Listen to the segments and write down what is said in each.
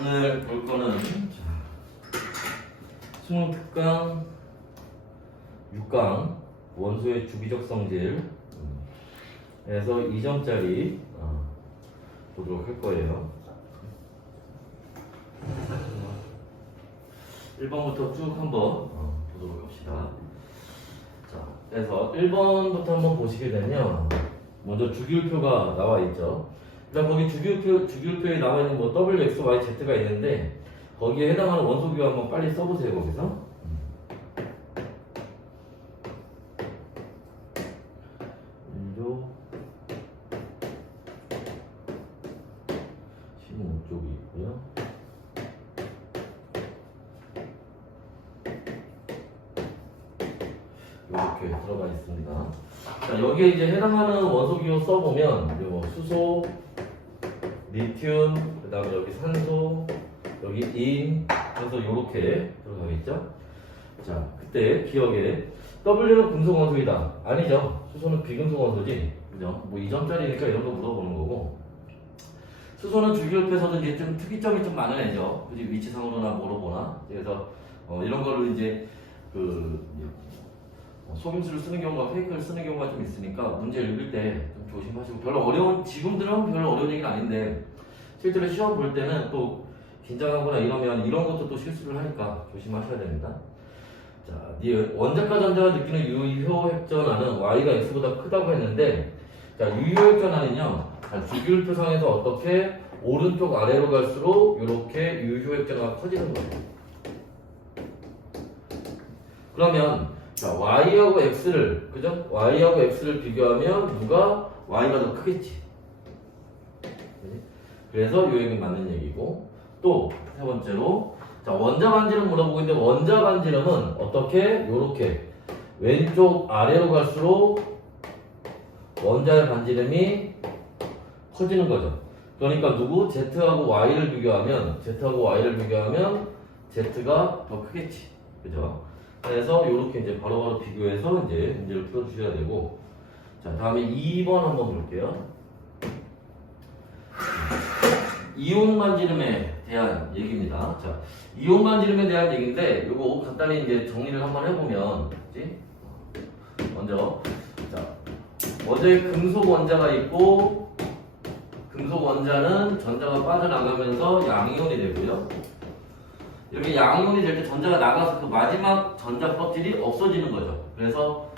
오늘 볼 거는 20특강 6강 원소의 주기적 성질에서 2점짜리 보도록 할 거예요. 1번부터 쭉 한번 보도록 합시다. 자, 그래서 1번부터 한번 보시게 되면 먼저 주기율표가 나와 있죠. 일단 거기 주기율표에 나와 있는 뭐 W, X, Y, Z가 있는데 거기에 해당하는 원소기호 한번 빨리 써보세요. 거기서 1조 15쪽이 있고요. 이렇게 들어가 있습니다. 자, 여기에 이제 해당하는 원소기호 써보면 뭐 수소, 리튬, 그 다음에 여기 산소, 여기 인, 그래서 이렇게 들어가겠죠. 자, 그때 기억에 W는 금속 원소이다. 아니죠. 수소는 비금속 원소지. 그죠? 뭐 2점짜리니까 이런 거 물어보는 거고. 수소는 주기율표에서도 이제 좀 특이점이 좀 많은 애죠. 그지? 위치상으로나 뭐로 보나. 그래서 이런 거를 이제 속임수를 쓰는 경우가 페이크를 쓰는 경우가 좀 있으니까 문제 읽을 때 좀 조심하시고, 지금들은 별로 어려운 얘기는 아닌데 실제로 시험 볼 때는 또 긴장하거나 이러면 이런 것도 또 실수를 하니까 조심하셔야 됩니다. 자, 원자과 전자가 느끼는 유효핵전하는 y가 x보다 크다고 했는데, 자, 유효핵전하는요, 주기율표상에서 어떻게 오른쪽 아래로 갈수록 이렇게 유효핵전화가 커지는 거예요. 그러면 자, y하고 x를, 그죠? y하고 x를 비교하면 누가 y가 더 크겠지. 그래서 요 얘기 맞는 얘기고, 또 세 번째로 자, 원자 반지름 물어보고 있는데 원자 반지름은 어떻게? 요렇게 왼쪽 아래로 갈수록 원자의 반지름이 커지는 거죠. 그러니까 누구? z하고 y를 비교하면 z가 더 크겠지. 그죠? 그래서 이렇게 이제 바로바로 비교해서 이제 문제를 풀어주셔야 되고, 자, 다음에 2번 한번 볼게요. 이온 반지름에 대한 얘기입니다. 자, 이온 반지름에 대한 얘기인데, 이거 간단히 이제 정리를 한번 해보면, 그치? 먼저 금속 원자가 있고, 금속 원자는 전자가 빠져나가면서 양이온이 되고요. 이렇게 양이온이 될 때 전자가 나가서 그 마지막 전자 껍질이 없어지는 거죠. 그래서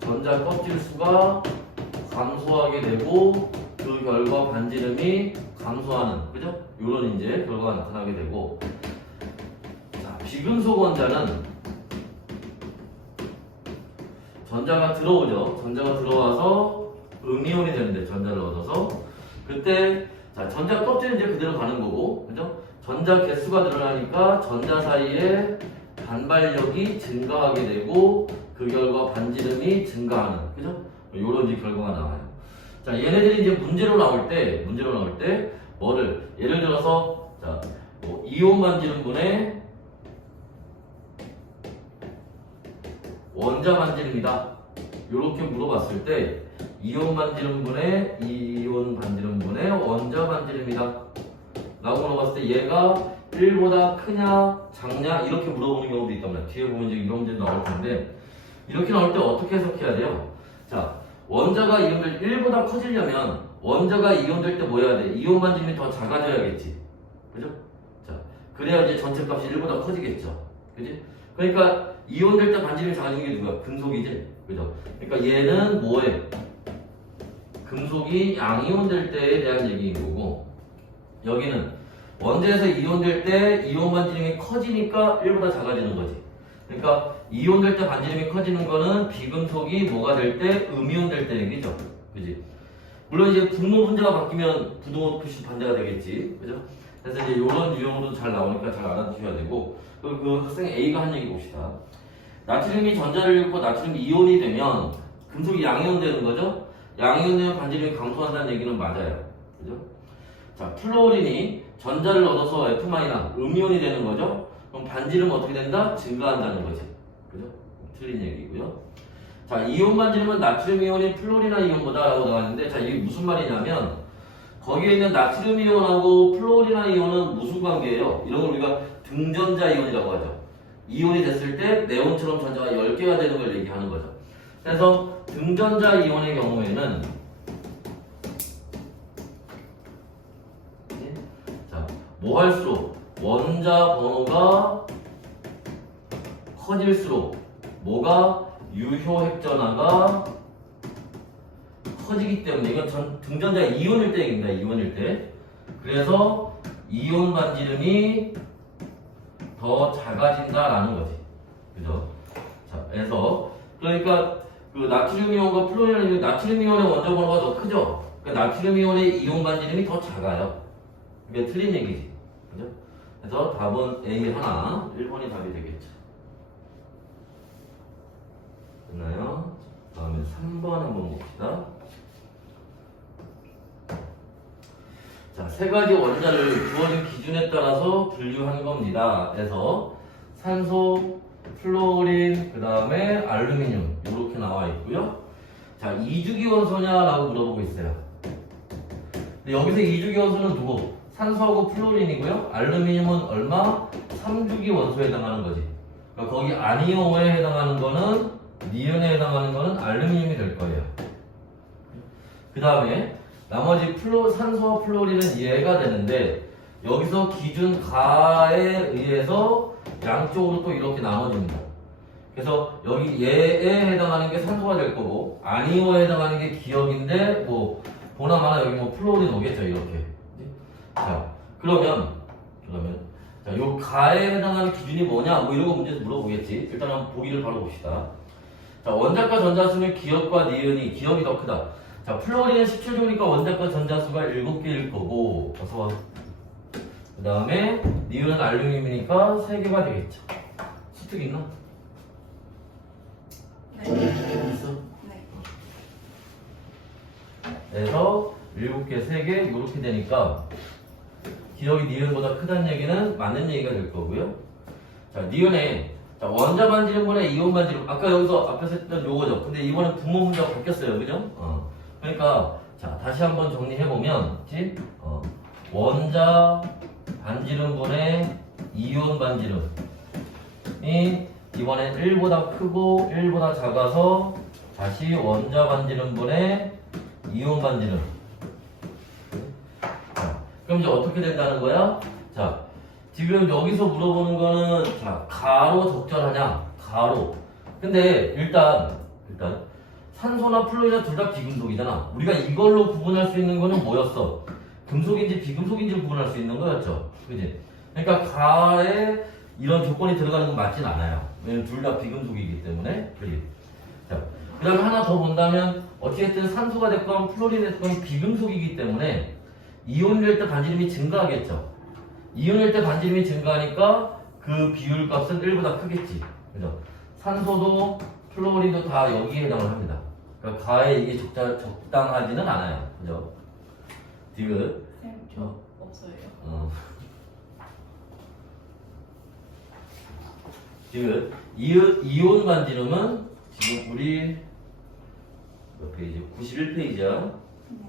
전자 껍질 수가 감소하게 되고 그 결과 반지름이 감소하는, 그죠? 이런 이제 결과가 나타나게 되고, 자, 비금속 원자는 전자가 들어오죠. 전자가 들어와서 음이온이 되는데 전자를 얻어서 그때 자, 전자 껍질은 이제 그대로 가는 거고, 그죠? 전자 개수가 늘어나니까 전자 사이에 반발력이 증가하게 되고 그 결과 반지름이 증가하는, 그죠? 요런 이제 결과가 나와요. 자, 얘네들이 이제 문제로 나올 때 뭐를 예를 들어서 자, 뭐 이온 반지름분의 원자 반지름이다. 요렇게 물어봤을 때 이온 반지름분의 원자 반지름이다 라고 물어봤을 때 얘가 1보다 크냐 작냐 이렇게 물어보는 경우도 있답니다. 뒤에 보면 이제 이런 문제 나올 텐데, 이렇게 나올 때 어떻게 해석해야 돼요? 자, 원자가 이온될 1보다 커지려면 원자가 이온될 때 뭐 해야 돼? 이온 반지름이 더 작아져야겠지. 그죠? 자, 그래야 이제 전체 값이 1보다 커지겠죠. 그지? 그러니까 이온될 때 반지름이 작아지는 게 누가? 금속이지. 그죠? 그러니까 얘는 뭐에? 금속이 양이온될 때에 대한 얘기인 거고, 여기는 원자에서 이온될 때 이온 반지름이 커지니까 1보다 작아지는 거지. 그러니까 이온될 때 반지름이 커지는 거는 비금속이 뭐가 될 때? 음이온될 때 얘기죠. 그지? 물론 이제 분모 분자가 바뀌면 부동호 표시 반대가 되겠지. 그죠? 그래서 이제 이런 유형으로 잘 나오니까 잘 알아두셔야 되고, 그 학생 A가 한 얘기 봅시다. 나트륨이 전자를 잃고 나트륨 이온이 되면 금속이 양이온 되는 거죠? 양이온 되면 반지름이 감소한다는 얘기는 맞아요. 그죠? 자, 플로린이 전자를 얻어서 F- 음이온이 되는 거죠? 그럼 반지름은 어떻게 된다? 증가한다는 거지. 그죠? 틀린 얘기고요. 자, 이온 반지름은 나트륨 이온이 플로리나 이온보다 라고 나왔는데, 자, 이게 무슨 말이냐면 거기에 있는 나트륨 이온하고 플로리나 이온은 무슨 관계예요? 이런 걸 우리가 등전자 이온이라고 하죠. 이온이 됐을 때 네온처럼 전자가 10개가 되는 걸 얘기하는 거죠. 그래서 등전자 이온의 경우에는 자, 뭐 할수록 원자 번호가 커질수록 뭐가 유효 핵전화가 커지기 때문에 이건 등전자 이온일 때 얘기입니다. 이온일 때. 그래서 이온 반지름이 더 작아진다라는 거지. 그죠? 자, 그래서 그러니까 그 나트륨 이온과 플로리나 이온, 나트륨 이온의 원자 번호가 더 크죠. 그러니까 나트륨 이온의 이온 반지름이 더 작아요. 이게 틀린 얘기지. 그죠? 그래서 답은 A 하나, 1번이 답이 되겠죠. 됐나요? 다음에 3번 한번 봅시다. 자, 세 가지 원자를 주어진 기준에 따라서 분류하는 겁니다. 그래서 산소, 플로린, 그 다음에 알루미늄 이렇게 나와 있고요. 자, 이주기 원소냐라고 물어보고 있어요. 근데 여기서 이주기 원소는 누구? 산소하고 플로린이고요. 알루미늄은 얼마? 3주기 원소에 해당하는 거지. 그러니까 거기 아니오에 해당하는 거는 니은에 해당하는 거는 알루미늄이 될 거예요. 그 다음에 나머지 산소와 플로린은 이해가 되는데 여기서 기준 가에 의해서 양쪽으로 또 이렇게 나눠집니다. 그래서 여기 얘에 해당하는 게 산소가 될 거고 아니오에 해당하는 게 기억인데 뭐 보나마나 여기 뭐 플로린 오겠죠 이렇게. 자 그러면 자, 요 가에 해당하는 기준이 뭐냐 뭐 이런 거 문제에서 물어보겠지. 일단 한번 보기를 바로 봅시다. 자 원자과 전자수는 기억과 니은이 기억이 더 크다. 자 플로린은 17조니까 원자과 전자수가 7개일 거고 어서와. 그 다음에 니은은 알루미늄이니까 3개가 되겠죠. 수특 있나? 네. 있어? 네. 그래서 7개, 3개 이렇게 되니까 기억이 니은보다 크다는 얘기는 맞는 얘기가 될 거고요. 자, 니은에 자, 원자 반지름분의 이온 반지름 아까 여기서 앞에서 했던 요거죠. 근데 이번에 분모 문제가 바뀌었어요. 그죠? 그러니까 자, 다시 한번 정리해 보면 원자 반지름분의 이온 반지름이 이번엔 1보다 크고 1보다 작아서 다시 원자 반지름분의 이온 반지름. 자, 그럼 이제 어떻게 된다는 거야? 자, 지금 여기서 물어보는 거는 자, 가로 적절하냐? 가로. 근데 일단 산소나 플로리나 둘 다 비금속이잖아. 우리가 이걸로 구분할 수 있는 거는 뭐였어? 금속인지 비금속인지 구분할 수 있는 거였죠. 그지? 그러니까 가에 이런 조건이 들어가는 건 맞진 않아요. 왜냐면 둘 다 비금속이기 때문에. 그지? 자, 그 다음에 하나 더 본다면 어찌됐든 산소가 됐건 플로린이 됐건 비금속이기 때문에 이온일 때 반지름이 증가하겠죠. 이온일 때 반지름이 증가하니까 그 비율 값은 1보다 크겠지. 그죠? 산소도 플로린도 다 여기에 해당을 합니다. 그러니까 가에 이게 적당하지는 않아요. 그죠? 디귿. 쌤, 저 없어요. 지금 이온 반지름은 지금 우리 몇 페이지? 91페이지야. 네.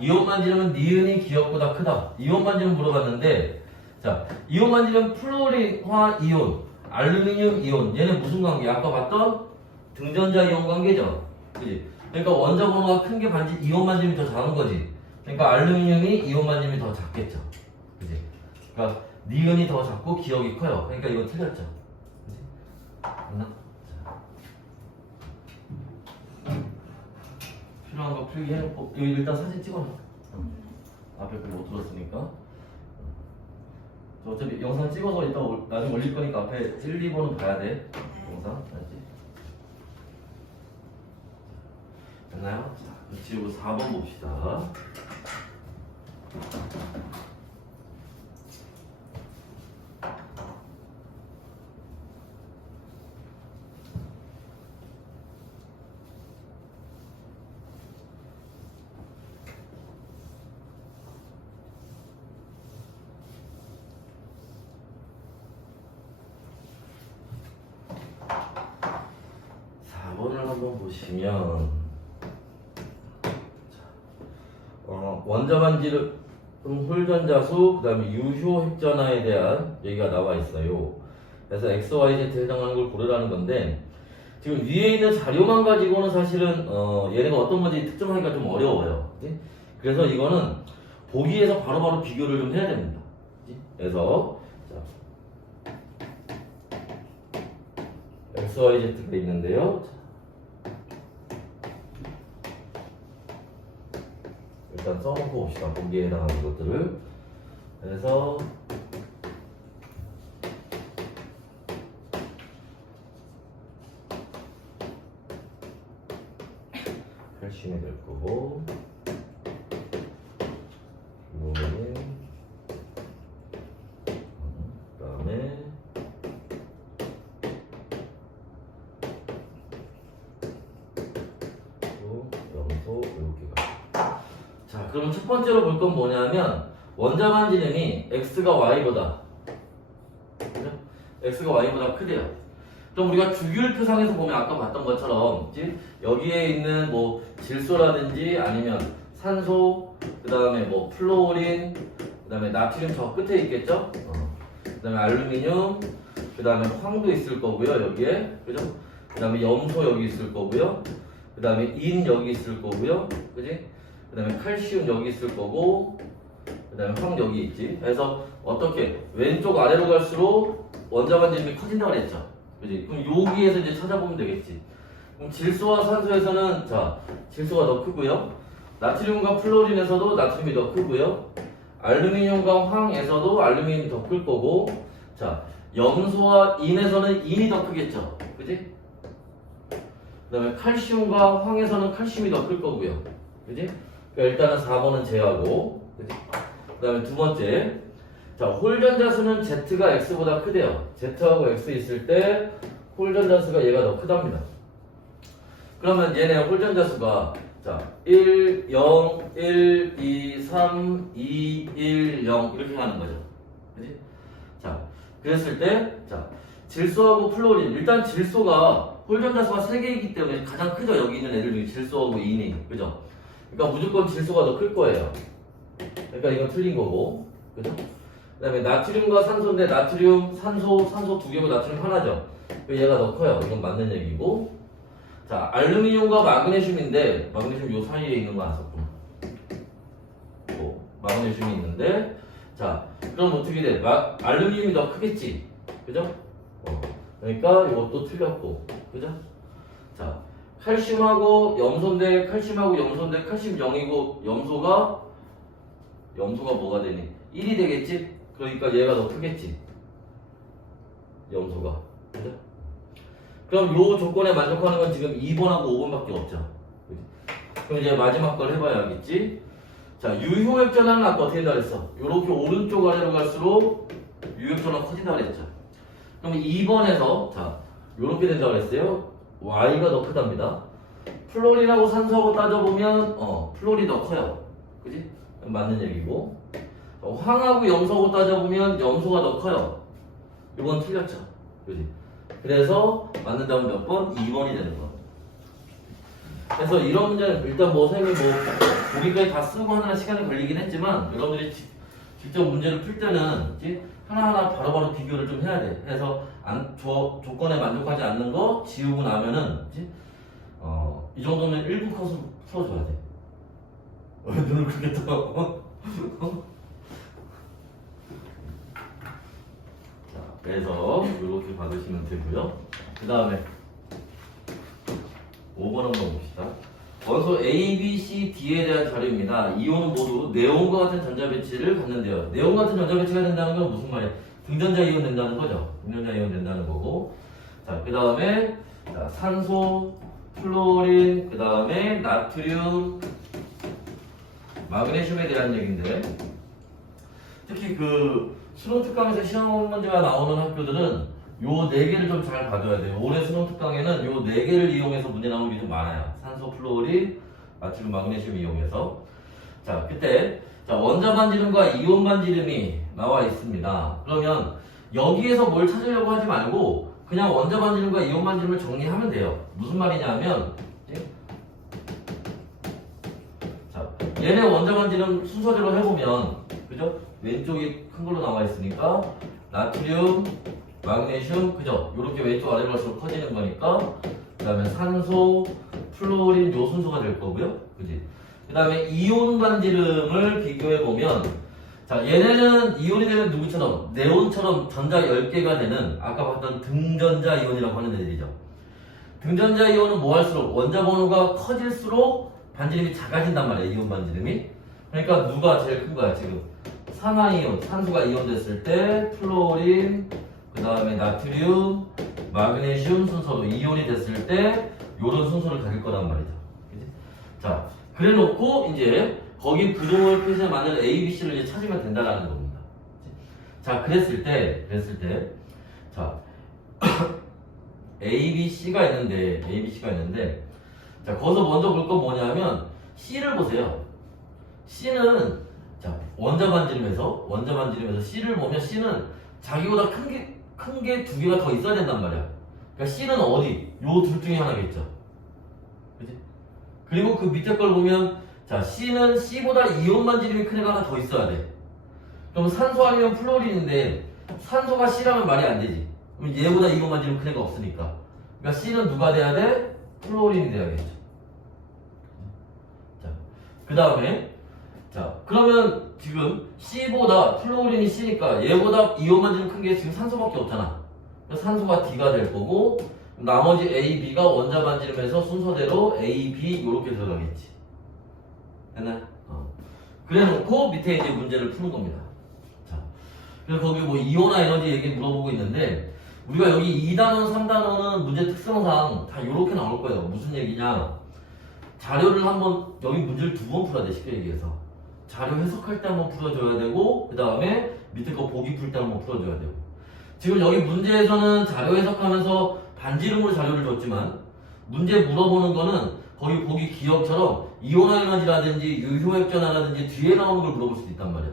이온 반지름은 니은이 기억보다 크다. 이온 반지름 물어봤는데 자, 이온 반지름 플로린화 이온, 알루미늄 이온 얘네 무슨 관계야? 아까 봤던 등전자 이온 관계죠. 그지? 그러니까 원자 번호가 큰 게 이온 반지름이 더 작은 거지. 그러니까 알루미늄이 이온 반지름이 더 작겠죠. 그지? 그러니까 니은이 더 작고 기억이 커요. 그러니까 이거 틀렸죠. 그지? 맞나? 필요한 거 필기 해놓고 여기 일단 사진 찍어놔. 앞에 거 못 들었으니까. 저 어차피 영상 찍어서 이따 나중에 올릴 거니까 앞에 1, 2번은 봐야 돼. 영상 알지? 됐나요? 자, 지우고 4번 봅시다. 한번 보시면 원자반지름 홀전자수, 그 다음에 유효 핵전화에 대한 얘기가 나와 있어요. 그래서 X, Y, Z 해당하는 걸 고르라는 건데, 지금 위에 있는 자료만 가지고는 사실은 얘네가 어떤 건지 특정하기가 좀 어려워요. 그치? 그래서 이거는 보기에서 바로바로 비교를 좀 해야 됩니다. 그치? 그래서 자, X, Y, Z가 있는데요. 일단 써놓고 봅시다. 보기에 해당하는 것들을. 그래서 칼슘이 될 거고, 이거는 그다음에 또 염소 이렇게 가. 자, 그러면 첫 번째로 볼 건 뭐냐면 원자반지름이 x가 y보다, 그죠? x가 y보다 크대요. 그럼 우리가 주기율표상에서 보면 아까 봤던 것처럼, 그치? 여기에 있는 뭐 질소라든지 아니면 산소, 그 다음에 뭐 플로린, 그 다음에 나트륨 저 끝에 있겠죠? 그 다음에 알루미늄, 그 다음에 황도 있을 거고요, 여기에. 그죠? 그 다음에 염소 여기 있을 거고요. 그 다음에 인 여기 있을 거고요. 그지? 그 다음에 칼슘 여기 있을 거고, 그 다음에 황 여기 있지. 그래서 어떻게 왼쪽 아래로 갈수록 원자반지름이 커진다고 그랬죠. 그지? 그럼 여기에서 이제 찾아보면 되겠지. 그럼 질소와 산소에서는 자, 질소가 더 크고요. 나트륨과 플로린에서도 나트륨이 더 크고요. 알루미늄과 황에서도 알루미늄이 더 클 거고, 자, 염소와 인에서는 인이 더 크겠죠. 그지? 그 다음에 칼슘과 황에서는 칼슘이 더 클 거고요. 그지? 그러니까 일단은 4번은 제하고, 그지? 그 다음에 두 번째, 자, 홀전자수는 Z가 X보다 크대요. Z하고 X 있을 때 홀전자수가 얘가 더 크답니다. 그러면 얘네 홀전자수가 자 1, 0, 1, 2, 3, 2, 1, 0 이렇게 가는 거죠. 그치? 자, 그랬을 때 자, 질소하고 플로린, 일단 질소가 홀전자수가 3개이기 때문에 가장 크죠. 여기 있는 애들 중에 질소하고 인이. 그죠? 그러니까 무조건 질소가 더 클 거예요. 그러니까 이건 틀린 거고. 그죠? 그 다음에 나트륨과 산소인데 나트륨, 산소 두 개고 나트륨 하나죠. 얘가 더 커요. 이건 맞는 얘기고. 자, 알루미늄과 마그네슘인데 마그네슘 요 사이에 있는 거 안 썼구나. 마그네슘이 있는데 자, 그럼 어떻게 돼? 알루미늄이 더 크겠지. 그죠? 그러니까 이것도 틀렸고. 그죠? 자, 칼슘하고 염소인데 칼슘하고 염소인데 칼슘 0이고 염소가 뭐가 되니? 1이 되겠지? 그러니까 얘가 더 크겠지. 염소가. 그죠? 그럼 요 조건에 만족하는 건 지금 2번하고 5번밖에 없죠. 그치? 그럼 이제 마지막 걸 해봐야겠지? 자, 유효액전화는 아까 어떻게 된다 그랬어? 요렇게 오른쪽 아래로 갈수록 유효액전화가 커진다 그랬죠. 그럼 2번에서 자, 요렇게 된다 그랬어요. Y가 더 크답니다. 플로린하고 산소하고 따져보면 플로린이 더 커요. 그지? 맞는 얘기고. 황하고 염소하고 따져보면 염소가 더 커요. 이건 틀렸죠. 그지? 그래서 맞는 답은 몇 번? 2번이 되는 거. 그래서 이런 문제는 일단 뭐 쌤이 뭐 보기까지 다 쓰고 하느라 시간이 걸리긴 했지만 여러분들이 직접 문제를 풀 때는 그치? 하나하나 바로바로 비교를 좀 해야 돼. 해서 조건에 만족하지 않는 거 지우고 나면은 그치? 이 정도면 1부 컷으로 풀어줘야 돼. 왜 눈을 그렇게 떠? 자, 그래서 이렇게 받으시면 되고요. 그 다음에 5번 한번 봅시다. 원소 A, B, C, D에 대한 자료입니다. 이온은 모두 네온과 같은 전자배치를 갖는데요. 네온 같은 전자배치가 된다는 건 무슨 말이에요? 등전자 이온 된다는 거죠. 등전자 이온 된다는 거고. 자, 그 다음에 산소, 플로린, 그 다음에 나트륨, 마그네슘에 대한 얘기인데 특히 그 수능 특강에서 시험 문제가 나오는 학교들은 요 네 개를 좀 잘 봐줘야 돼요. 올해 수능 특강에는 요 네 개를 이용해서 문제 나오는 게 좀 많아요. 산소, 플로린, 나트륨, 마그네슘 이용해서. 자, 그때 자, 원자 반지름과 이온 반지름이 나와 있습니다. 그러면 여기에서 뭘 찾으려고 하지 말고 그냥 원자 반지름과 이온 반지름을 정리하면 돼요. 무슨 말이냐면 자, 얘네 원자 반지름 순서대로 해보면, 그죠? 왼쪽이 큰 걸로 나와 있으니까 나트륨, 마그네슘, 그죠? 요렇게 왼쪽 아래로 갈수록 커지는 거니까, 그 다음에 산소, 플로린 요 순서가 될 거고요. 그지? 그 다음에 이온 반지름을 비교해보면, 자, 얘네는 이온이 되면 누구처럼? 네온처럼 전자 10개가 되는, 아까 봤던 등전자 이온이라고 하는 애들이죠. 등전자 이온은 뭐 할수록? 원자 번호가 커질수록 반지름이 작아진단 말이에요, 이온 반지름이. 그러니까 누가 제일 큰 거야, 지금? 산화이온, 산소가 이온됐을 때, 플로린, 그 다음에 나트륨, 마그네슘 순서로 이온이 됐을 때, 요런 순서를 가질 거란 말이죠. 그치? 자, 그래 놓고, 이제, 거기 부동을 표시에 맞는 A, B, C를 이제 찾으면 된다라는 겁니다. 자, 그랬을 때, 자, A, B, C가 있는데, 자, 거기서 먼저 볼 건 뭐냐면, C를 보세요. C는, 자, 원자 반지름에서 C를 보면 C는 자기보다 큰 게 두 개가 더 있어야 된단 말이야. 그러니까 C는 어디? 요 둘 중에 하나겠죠. 그치? 그리고 그 밑에 걸 보면, 자, C는 C보다 이온 반지름이 큰 애가 하나 더 있어야 돼. 그럼 산소 아니면 플로린인데, 산소가 C라면 말이 안 되지. 그럼 얘보다 이온 반지름 큰 애가 없으니까. 그러니까 C는 누가 돼야 돼? 플로린이 돼야겠죠. 자, 그 다음에, 자, 그러면 지금 C보다 플로린이 C니까 얘보다 이온 반지름 큰 게 지금 산소밖에 없잖아. 그래서 산소가 D가 될 거고, 나머지 A, B가 원자 반지름에서 순서대로 A, B 요렇게 들어가겠지. 됐나요? 그래 놓고 밑에 이제 문제를 푸는 겁니다. 자, 그래서 거기 뭐 이온화 에너지 얘기 물어보고 있는데, 우리가 여기 2단원, 3단원은 문제 특성상 다 요렇게 나올 거예요. 무슨 얘기냐? 자료를 한번, 여기 문제를 2번 풀어야 돼, 쉽게 얘기해서. 자료 해석할 때 한번 풀어줘야 되고, 그 다음에 밑에 거 보기 풀 때 한번 풀어줘야 되고. 지금 여기 문제에서는 자료 해석하면서 반지름으로 자료를 줬지만, 문제 물어보는 거는 거기 보기 기억처럼 이온화 에너지라든지 유효액전화라든지 뒤에 나오는 걸 물어볼 수도 있단 말이야.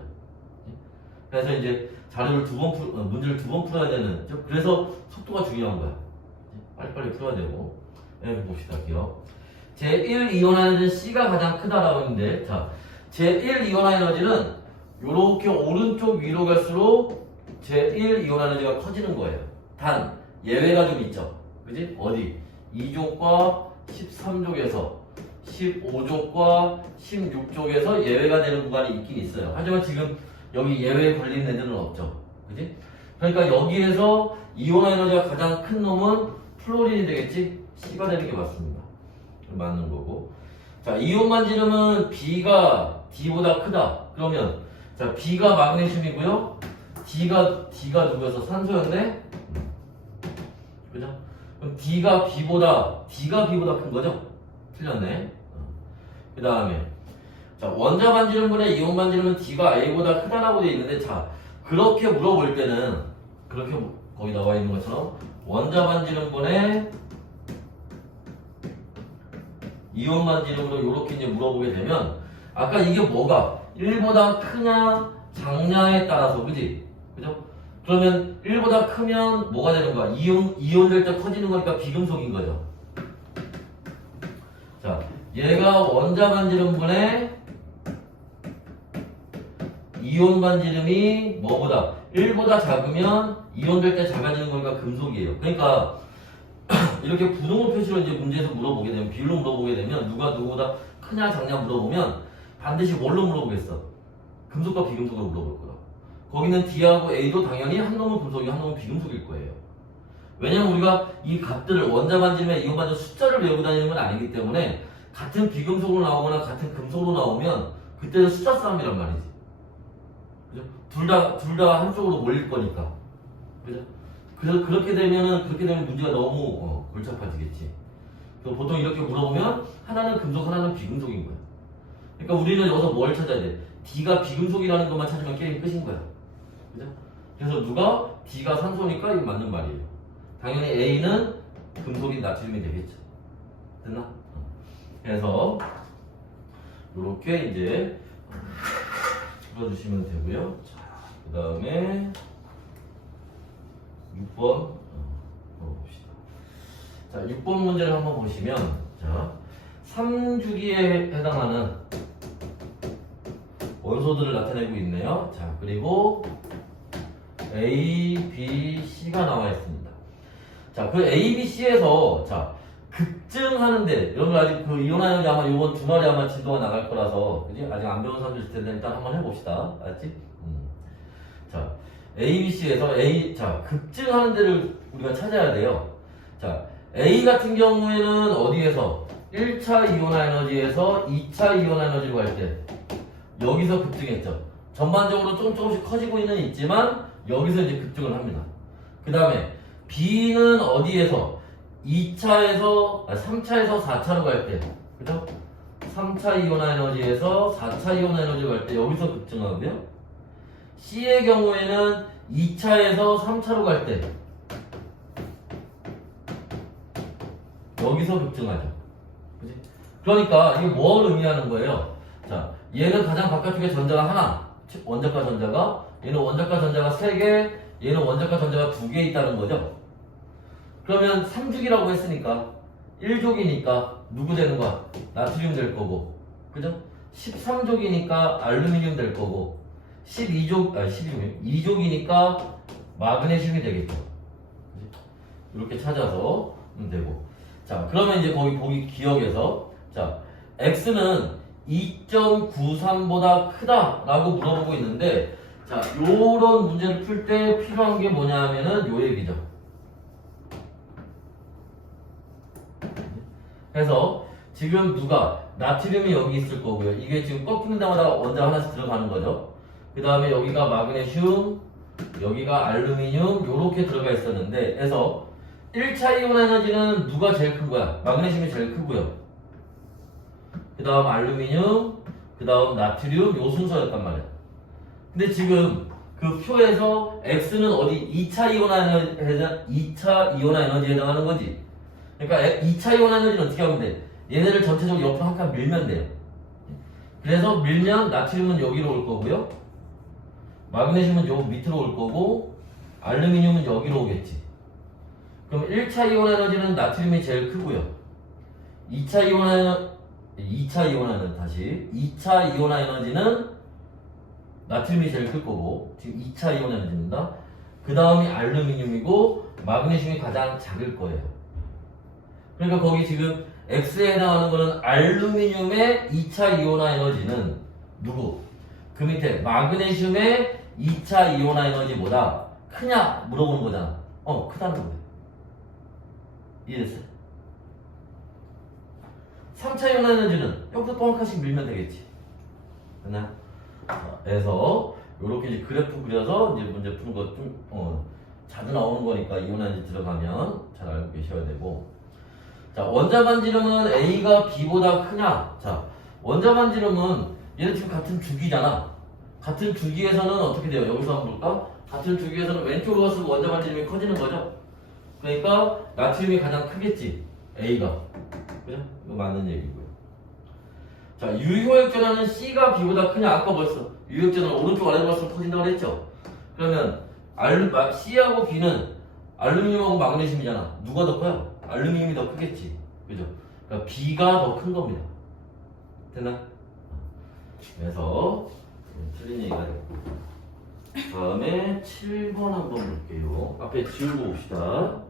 그래서 이제 자료를 문제를 2번 풀어야 되는, 그래서 속도가 중요한 거야. 빨리빨리 풀어야 되고. 여기 봅시다, 기억. 제1 이온화 에너지는 C가 가장 크다라고 했는데, 자, 제1 이온화 에너지는 요렇게 오른쪽 위로 갈수록 제1 이온화 에너지가 커지는 거예요. 단, 예외가 좀 있죠. 그지? 어디? 2족과 13족에서 15족과 16족에서 예외가 되는 구간이 있긴 있어요. 하지만 지금 여기 예외에 걸린 애들은 없죠. 그지? 그러니까 여기에서 이온화 에너지가 가장 큰 놈은 플로린이 되겠지? C가 되는 게 맞습니다. 맞는 거고. 자, 이온 반지름은 B가 D보다 크다. 그러면, 자, B가 마그네슘이고요. D가 누구여서 산소였네? 그죠? 그럼 D가 B보다 큰 거죠? 틀렸네. 그 다음에, 자, 원자 반지름분의 이온 반지름은 D가 A보다 크다라고 되어 있는데, 자, 그렇게 물어볼 때는, 거기 나와 있는 것처럼, 원자 반지름분의 이온 반지름으로 이렇게 이제 물어보게 되면, 아까 이게 뭐가 1보다 크냐, 작냐에 따라서, 그지? 그죠? 그러면 1보다 크면 뭐가 되는 거야? 이온 될 때 커지는 거니까 비금속인 거죠. 자, 얘가 원자 반지름분의 이온 반지름이 뭐보다 1보다 작으면 이온 될 때 작아지는 거니까 금속이에요. 그러니까 이렇게 부동호 표시로 이제 문제에서 물어보게 되면, 비율로 물어보게 되면, 누가 누구보다 크냐 작냐 물어보면 반드시 뭘로 물어보겠어? 금속과 비금속으로 물어볼 거야. 거기는 D하고 A도 당연히 한 놈은 금속이고 한 놈은 비금속일 거예요. 왜냐면 우리가 이 값들을 원자 반지름에 이온 반지름 숫자를 외우고 다니는 건 아니기 때문에, 같은 비금속으로 나오거나 같은 금속으로 나오면 그때는 숫자 싸움이란 말이지. 그죠? 둘 다 한쪽으로 몰릴 거니까. 그죠? 그래서 그렇게 되면 문제가 너무 골치 아파지겠지. 보통 이렇게 물어보면 하나는 금속, 하나는 비금속인 거야. 그러니까 우리는 여기서 뭘 찾아야 돼? D가 비금속이라는 것만 찾으면 게임 끝인 거야. 그죠? 그래서 누가? D가 산소니까 이거 맞는 말이에요. 당연히 A는 금속인 나트륨이 되겠죠. 됐나? 그래서 이렇게 이제 풀어주시면 되고요. 그 다음에 6번 봅시다. 자, 6번 문제를 한번 보시면, 자, 3주기에 해당하는 원소들을 나타내고 있네요. 자, 그리고 A, B, C가 나와 있습니다. 자, 그 A, B, C에서 자 급증하는데 여러분 아직 그 이온화 에너지 아마 이번 주말에 아마 진도가 나갈 거라서 그지? 아직 안 배운 사람들 있을 텐데 일단 한번 해봅시다. 알았지? 자, A, B, C에서 자 급증하는 데를 우리가 찾아야 돼요. 자, A 같은 경우에는 어디에서 1차 이온화 에너지에서 2차 이온화 에너지로 갈 때 여기서 급증했죠. 전반적으로 조금씩 커지고 있지만 여기서 이제 급증을 합니다. 그 다음에 B는 어디에서 3차에서 4차로 갈 때, 그죠? 3차 이온화 에너지에서 4차 이온화 에너지로 갈 때 여기서 급증하고요. C의 경우에는 2차에서 3차로 갈 때 여기서 급증하죠. 그치? 그러니까 이게 뭘 의미하는 거예요? 자, 얘는 가장 바깥쪽에 전자가 하나, 원자과 전자가, 얘는 원자과 전자가 3개, 얘는 원자과 전자가 2개 있다는 거죠. 그러면 3족이라고 했으니까 1족이니까 누구 되는 거야? 나트륨 될 거고, 그죠? 13족이니까 알루미늄 될 거고, 2족이니까 마그네슘이 되겠죠. 이렇게 찾아서 되고. 자, 그러면 이제 거기 보기 기억에서 자, X는 2.93보다 크다라고 물어보고 있는데, 자, 요런 문제를 풀 때 필요한 게 뭐냐 하면은 요 얘기죠. 그래서 지금 누가 나트륨이 여기 있을 거고요. 이게 지금 꺾이는 데마다 원자 하나씩 들어가는 거죠. 그 다음에 여기가 마그네슘, 여기가 알루미늄 요렇게 들어가 있었는데, 그래서 1차 이온 에너지는 누가 제일 큰 거야? 마그네슘이 제일 크고요. 그 다음 알루미늄, 그 다음 나트륨 요 순서였단 말이야. 근데 지금 그 표에서 X는 어디 2차 이온화 에너지에 해당하는 거지. 그러니까 2차 이온화 에너지는 어떻게 하면 돼? 얘네를 전체적으로 옆으로 한 칸 밀면 돼요. 그래서 밀면 나트륨은 여기로 올 거고요. 마그네슘은 요 밑으로 올 거고, 알루미늄은 여기로 오겠지. 그럼 1차 이온 에너지는 나트륨이 제일 크고요. 2차 이온화 에너지는 나트륨이 제일 클 거고, 지금 2차 이온 에너지입니다. 그 다음이 알루미늄이고, 마그네슘이 가장 작을 거예요. 그러니까 거기 지금 X에 해당하는 거는 알루미늄의 2차 이온화 에너지는 누구? 그 밑에 마그네슘의 2차 이온화 에너지보다 크냐 물어보는 거잖아. 크다는 거예요. 이해됐어요? 3차 이온화 에너지는 여기서 또 한 칸씩 밀면 되겠지. 됐나요? 그래서 이렇게 이제 그래프 그려서 이제 문제 푸는 거 좀 자주 나오는 거니까 이온화 에너지 들어가면 잘 알고 계셔야 되고. 자, 원자 반지름은 A가 B보다 크냐? 자, 원자 반지름은 얘는 지금 같은 주기잖아. 같은 주기에서는 어떻게 돼요? 여기서 한번 볼까? 같은 주기에서는 왼쪽으로 갈수록 원자 반지름이 커지는 거죠? 그러니까 나트륨이 가장 크겠지. A가. 그죠? 이거 맞는 얘기고요. 자, 유효액전화는 C가 B보다 크냐? 아까 벌써 유효액전화는 오른쪽 아래로 갈수록 커진다고 그랬죠? 그러면 C하고 B는 알루미늄하고 마그네슘이잖아. 누가 더 커요? 알루미늄이 더 크겠지. 그죠? 그러니까 B가 더 큰 겁니다. 됐나? 그래서 틀린 얘기가 됐고. 다음에 7번 한번 볼게요. 앞에 지우고 봅시다.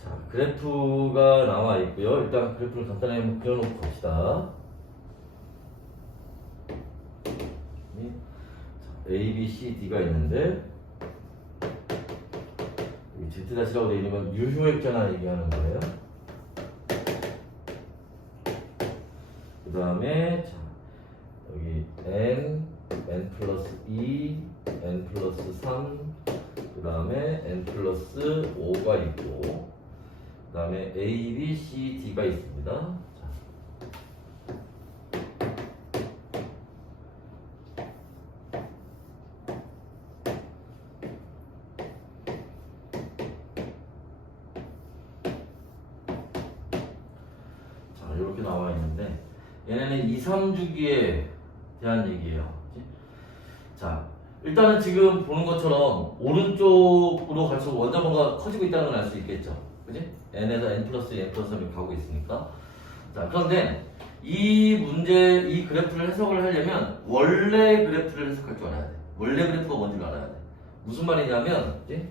자, 그래프가 나와 있고요. 일단 그래프를 간단하게 한번 그려놓고 갑시다. A, B, C, D가 있는데 여기 Z-라고 되어 있는 건 유효액전화 얘기하는 거예요. 그 다음에 여기 n 플러스 2, n 플러스 3, 그 다음에 n 플러스 5가 있고, 그 다음에 a, b, c, d가 있습니다. 자. 이렇게 나와 있는데 얘네는 2, 3주기에 대한 얘기예요. 그치? 자, 일단은 지금 보는 것처럼 오른쪽으로 갈수록 원자번호가 커지고 있다는 걸 알 수 있겠죠. 그지? n에서 n 플러스 3이 가고 있으니까. 자, 그런데 이 문제, 이 그래프를 해석을 하려면 원래 그래프를 해석할 줄 알아야 돼. 원래 그래프가 뭔지를 알아야 돼. 무슨 말이냐면, 그치?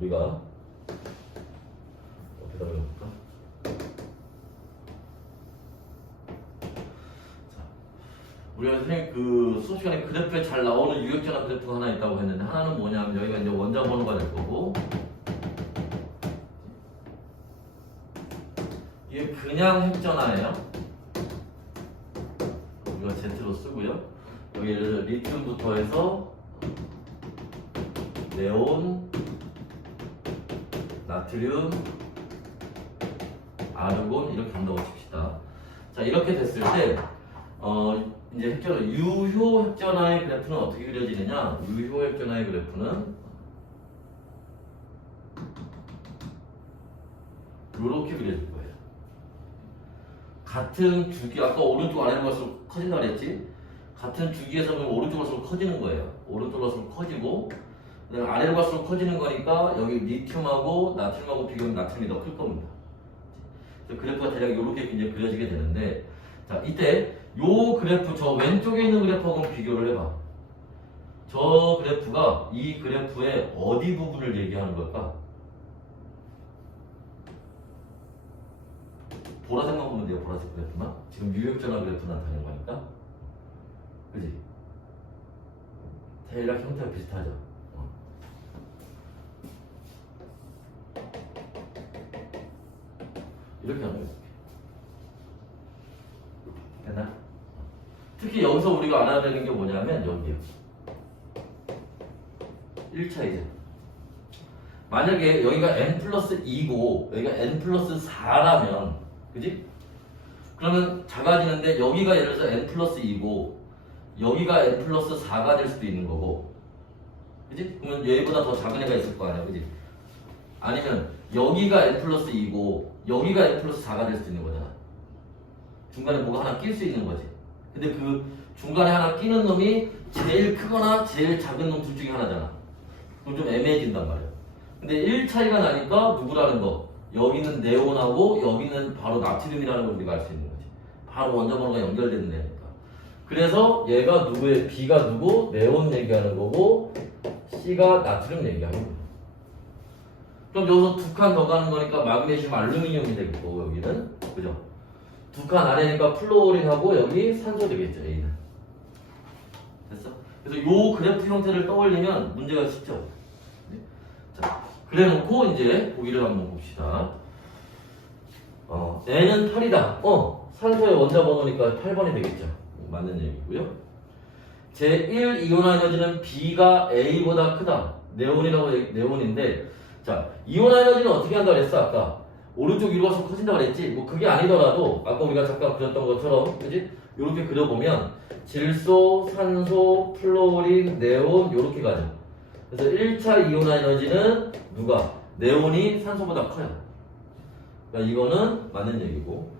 우리가 어디다 해볼까? 우리가 선생님 그 수업 시간에 그래프에 잘 나오는 유격전화 그래프가 하나 있다고 했는데, 하나는 뭐냐면 여기가 이제 원자 번호가 될 거고, 이게 그냥 핵전화예요. 우리가 Z로 쓰고요. 여기 예를 들어 리튬부터 해서 네온, 나트륨, 아르곤 이렇게 간다고 칩시다. 자, 이렇게 됐을 때 이제 핵전화, 유효 핵전화의 그래프는 어떻게 그려지느냐? 유효 핵전화의 그래프는 이렇게 그려질 거예요. 같은 주기, 아까 오른쪽 아래로 갈수록 커진다 그랬지? 같은 주기에서 보면 오른쪽으로 갈수록 커지는 거예요. 오른쪽으로 갈수록 커지고, 그다음에 아래로 갈수록 커지는 거니까 여기 리튬하고 나트륨하고 비교하면 나트륨이 더 클 겁니다. 그래서 그래프가 대략 이렇게 이제 그려지게 되는데, 자, 이때 요 그래프, 저 왼쪽에 있는 그래프하고 비교를 해봐. 저 그래프가 이 그래프의 어디 부분을 얘기하는 걸까? 보라색만 보면 돼요. 보라색 그래프만. 지금 유역전화 그래프 나타내는 거니까. 그지? 대략 형태가 비슷하죠. 이렇게 하는 거예요. 됐나? 특히 여기서 우리가 알아야 되는 게 뭐냐면 여기요. 1차이죠. 만약에 여기가 n 플러스 2고 여기가 n 플러스 4라면, 그지? 그러면 작아지는데 여기가 예를 들어서 n 플러스 2고 여기가 n 플러스 4가 될 수도 있는 거고, 그지? 그러면 얘보다 더 작은 애가 있을 거 아니야, 그지? 아니면 여기가 n 플러스 2고 여기가 n 플러스 4가 될 수도 있는 거잖아. 중간에 뭐가 하나 낄 수 있는 거지. 근데 그 중간에 하나 끼는 놈이 제일 크거나 제일 작은 놈 둘 중에 하나잖아. 그럼 좀 애매해진단 말이야. 근데 1차이가 나니까 누구라는 거, 여기는 네온하고 여기는 바로 나트륨이라는 걸 우리가 알 수 있는 거지. 바로 원자번호가 연결되는 애니까. 그래서 얘가 누구의, B가 누구? 네온 얘기하는 거고 C가 나트륨 얘기하는 거야. 그럼 여기서 두 칸 더 가는 거니까 마그네슘, 알루미늄이 되겠고, 여기는, 그죠? 두 칸 아래니까 플로린하고 여기 산소 되겠죠, A는. 됐어? 그래서 요 그래프 형태를 떠올리면 문제가 쉽죠? 네? 자, 그래 놓고 이제 보기를 한번 봅시다. N은 8이다. 산소의 원자 번호니까 8번이 되겠죠. 맞는 얘기고요. 제1 이온화 에너지는 B가 A보다 크다. 네온인데, 자, 이온화 에너지는 어떻게 한다 그랬어, 아까? 오른쪽 위로 가서 커진다 그랬지? 뭐 그게 아니더라도 아까 우리가 잠깐 그렸던 것처럼, 그지? 요렇게 그려보면 질소, 산소, 플로린, 네온 요렇게 가죠. 그래서 1차 이온화 에너지는 누가? 네온이 산소보다 커요. 그러니까 이거는 맞는 얘기고,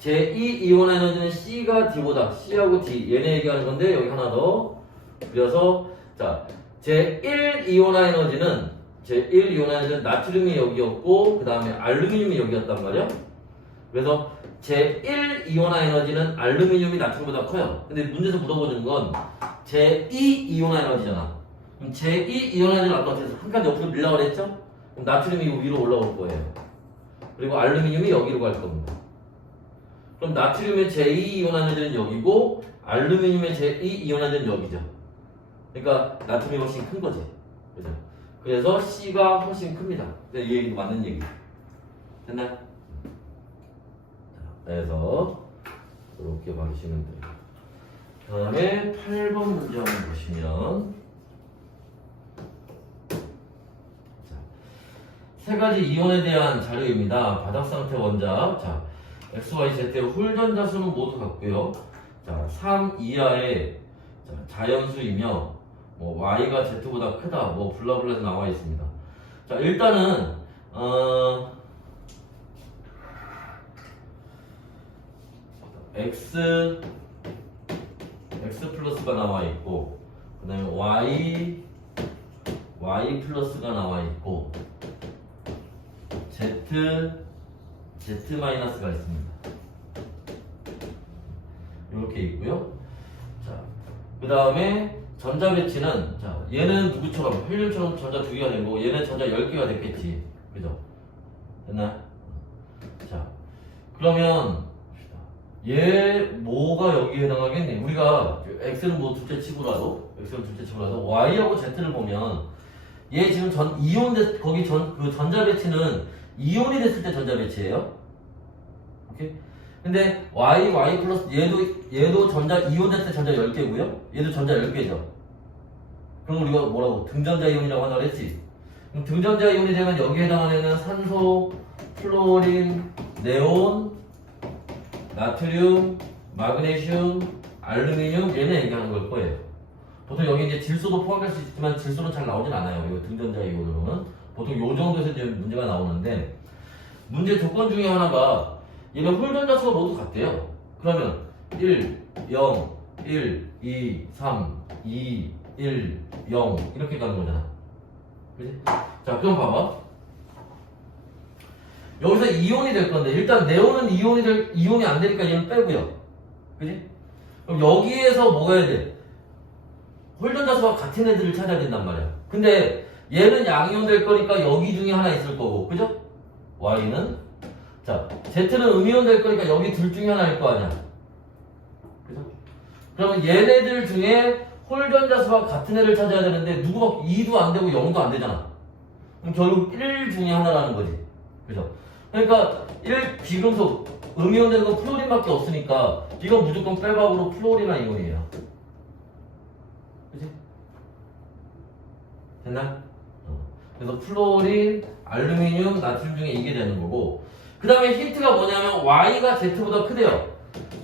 제2 이온화 에너지는 C가 D보다, C하고 D 얘네 얘기하는 건데 여기 하나 더 그려서, 자, 제1 이온화 에너지는 나트륨이 여기였고 그 다음에 알루미늄이 여기였단 말이야. 그래서 제1 이온화 에너지는 알루미늄이 나트륨보다 커요. 근데 문제에서 물어보는 건 제2 이온화 에너지잖아. 그럼 제2 이온화 에너지는 아까 어떻게 한 칸 옆으로 밀라고 그랬죠? 그럼 나트륨이 위로 올라올 거예요. 그리고 알루미늄이 여기로 갈 겁니다. 그럼 나트륨의 제2 이온화 에너지는 여기고 알루미늄의 제2 이온화 에너지는 여기죠. 그러니까 나트륨이 훨씬 큰 거지. 그죠? 그래서 C가 훨씬 큽니다. 이 얘기도 맞는 얘기. 됐나요? 그래서 이렇게 봐주시면 돼요. 그 다음에 8번 문제 한번 보시면 자, 세 가지 이온에 대한 자료입니다. 바닥 상태 원자 자, X, Y, Z의 홀전자 수는 모두 같고요. 자, 3 이하의 자연수이며 뭐 Y가 Z보다 크다 뭐 블라블라에서 나와 있습니다. 자, 일단은 X 플러스가 나와 있고 그 다음에 Y 플러스가 나와 있고 Z 마이너스가 있습니다. 이렇게 있고요. 자, 그 다음에 전자 배치는 자, 얘는 누구처럼 헬륨처럼 전자 2개가 되고 얘는 전자 10개가 됐겠지. 그죠? 됐나요? 자, 그러면 얘 뭐가 여기에 해당하겠니? 우리가 X는 뭐 둘째 치고라도 Y하고 Z를 보면 얘 지금 거기 그 전자 배치는 이온이 됐을 때 전자 배치예요. 오케이? 근데 Y 플러스 얘도 전자 이온 됐을 때 전자 10개고요. 얘도 전자 10개죠. 그럼 우리가 뭐라고? 등전자 이온이라고 하나 그랬지? 그럼 등전자 이온이 되면 여기에 해당하는 애는 산소, 플로린, 네온, 나트륨, 마그네슘, 알루미늄 얘네 얘기하는 걸 거예요. 보통 여기 이제 질소도 포함할 수 있지만 질소는 잘 나오진 않아요. 이 등전자 이온으로는 보통 요 정도에서 이제 문제가 나오는데 문제 조건 중에 하나가 얘는 홀전자 수가 모두 같대요. 그러면 1, 0, 1, 2, 3, 2, 1, 0 이렇게 가는 거잖아. 그지? 자, 그럼 봐봐. 여기서 이온이 될 건데 일단 네온은 이온이 안 되니까 얘는 빼고요. 그지? 그럼 여기에서 뭐가 해야 돼? 홀전자 수가 같은 애들을 찾아야 된단 말이야. 근데 얘는 양이온 될 거니까 여기 중에 하나 있을 거고, 그죠? Y는 자, Z는 음이온 될 거니까 여기 둘 중에 하나일 거 아니야. 그죠? 그러면 얘네들 중에 홀전자 수가 같은 애를 찾아야 되는데 누구밖에 2도 안 되고 0도 안 되잖아. 그럼 결국 1 중에 하나라는 거지. 그죠? 그러니까 1 비금속 음이온 되는 건 플로린밖에 없으니까 이건 무조건 빼박으로 플로리나 이온이에요. 그치? 됐나? 그래서 플로린, 알루미늄, 나트륨 중에 이게 되는 거고 그 다음에 힌트가 뭐냐면 Y가 Z보다 크대요.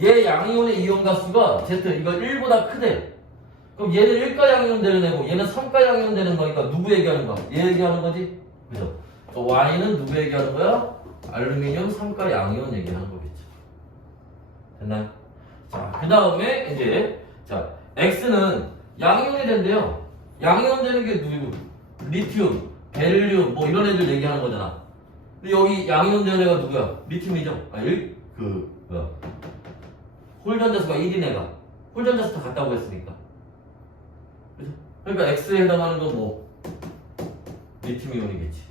얘 양이온의 이온 가수가 Z 이거 1보다 크대. 그럼 얘는 1가 양이온 되는 애고 얘는 3가 양이온 되는 거니까 누구 얘기하는 거야? 얘 얘기하는 거지? 그죠? Y는 누구 얘기하는 거야? 알루미늄 3가 양이온 얘기하는 거겠죠. 됐나요? 자, 그 다음에 이제 자 X는 양이온이 된대요. 양이온 되는 게 누구? 리튬, 베릴륨 뭐 이런 애들 얘기하는 거잖아. 근데 여기 양이온 되는 애가 누구야? 리튬이죠. 홀전자수가 1인 애가 홀전자수 다 같다고 했으니까. 그죠? 그러니까 X에 해당하는 건 뭐? 리튬이온이겠지.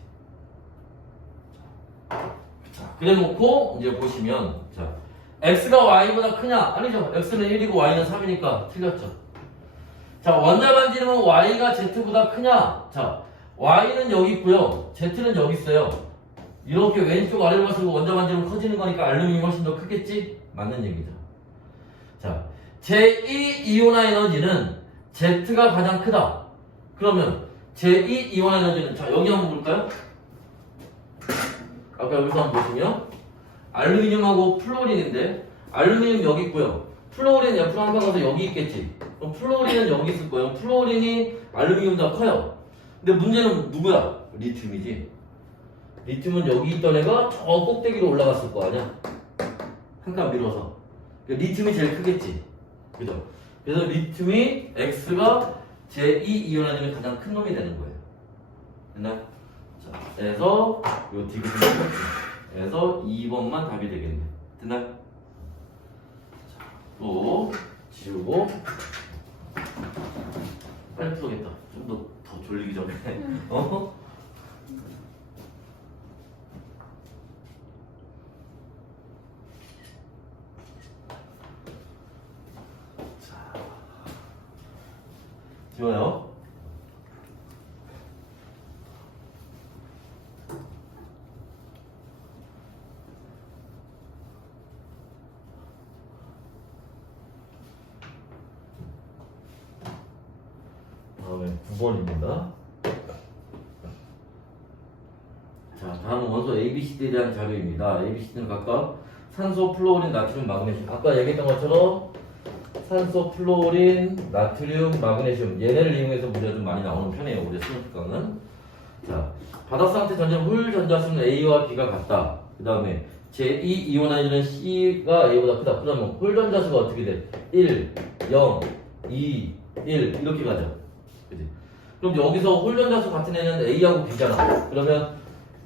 자, 그래 놓고 이제 보시면 자 X가 Y보다 크냐? 아니죠. X는 1이고 Y는 3이니까 틀렸죠. 자, 원자 반지름은 Y가 Z보다 크냐? 자, Y는 여기 있고요. Z는 여기 있어요. 이렇게 왼쪽 아래로 갈수록 원자 반지름 커지는 거니까 알루미늄이 훨씬 더 크겠지? 맞는 얘기죠. 자, 제2 이온화 에너지는 Z가 가장 크다. 그러면 제2 이온화 에너지는 자, 여기 한번 볼까요? 아까 여기서 한번 보시면 알루미늄하고 플로린인데 알루미늄 여기 있고요. 플로린 F 한 칸 가서 여기 있겠지. 그럼 플로린은 여기 있을 거예요. 플로린이 알루미늄보다 커요. 근데 문제는 누구야? 리튬이지. 리튬은 여기 있던 애가 저 꼭대기로 올라갔을 거 아니야? 한 칸 밀어서. 그러니까 리튬이 제일 크겠지. 그죠? 그래서 리튬이 X가 제2 이온화점이 가장 큰 놈이 되는 거예요. 됐나요? 자, 그래서 요 디귿을 그래서 2번만 답이 되겠네. 됐나요? 자, 또 지우고 빨리 풀어야겠다. 좀 더 졸리기 전에. 어? 자, 지워요. 9번입니다. 자, 다음은 원소 ABCD에 대한 자료입니다. ABCD는 각각 산소, 플로린, 나트륨, 마그네슘. 아까 얘기했던 것처럼 산소, 플로린, 나트륨, 마그네슘 얘네를 이용해서 문제가 좀 많이 나오는 편이에요. 우리 수능 특강은. 자, 바닥 상태 전자 홀 전자수는 A와 B가 같다. 그 다음에 제2 이온하이드는 C가 A보다 크다. 그러면 홀 전자수가 어떻게 돼? 1, 0, 2, 1 이렇게 가죠. 그치? 그럼 여기서 홀 전자수 같은 애는 A하고 B잖아. 그러면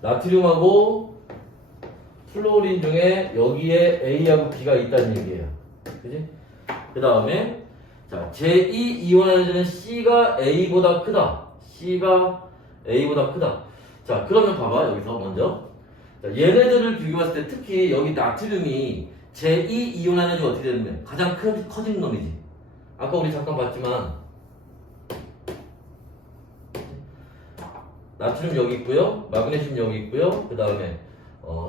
나트륨하고 플로린 중에 여기에 A하고 B가 있다는 얘기예요. 그지? 그 다음에 자, 제2 이온하이드는 C가 A보다 크다. C가 A보다 크다. 자, 그러면 봐봐. 여기서 먼저 자, 얘네들을 비교했을 때 특히 여기 나트륨이 제2 이온하이드가 어떻게 되냐면 가장 커진 놈이지. 아까 우리 잠깐 봤지만 나트륨 여기 있고요, 마그네슘 여기 있고요, 그 다음에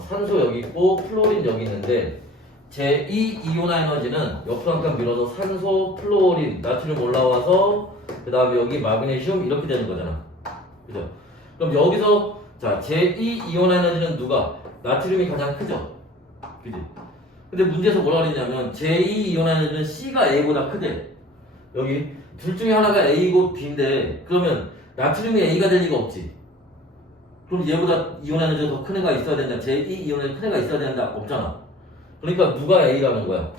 산소 여기 있고 플로린 여기 있는데 제2 이온화 에너지는 옆으로 한 칸 밀어서 산소, 플로린, 나트륨 올라와서 그 다음에 여기 마그네슘 이렇게 되는 거잖아. 그죠? 그럼 여기서 자 제2 이온화 에너지는 누가? 나트륨이 가장 크죠? 그지? 근데 문제에서 뭐라 그랬냐면 제2 이온화 에너지는 C가 A보다 크대. 여기 둘 중에 하나가 A고 B인데 그러면 나트륨이 A가 될 리가 없지. 그럼 얘보다 이온 에너지가 더 큰 애가 있어야 된다. 제2 이온 에너지 큰 애가 있어야 된다. 없잖아. 그러니까 누가 A라는 거야?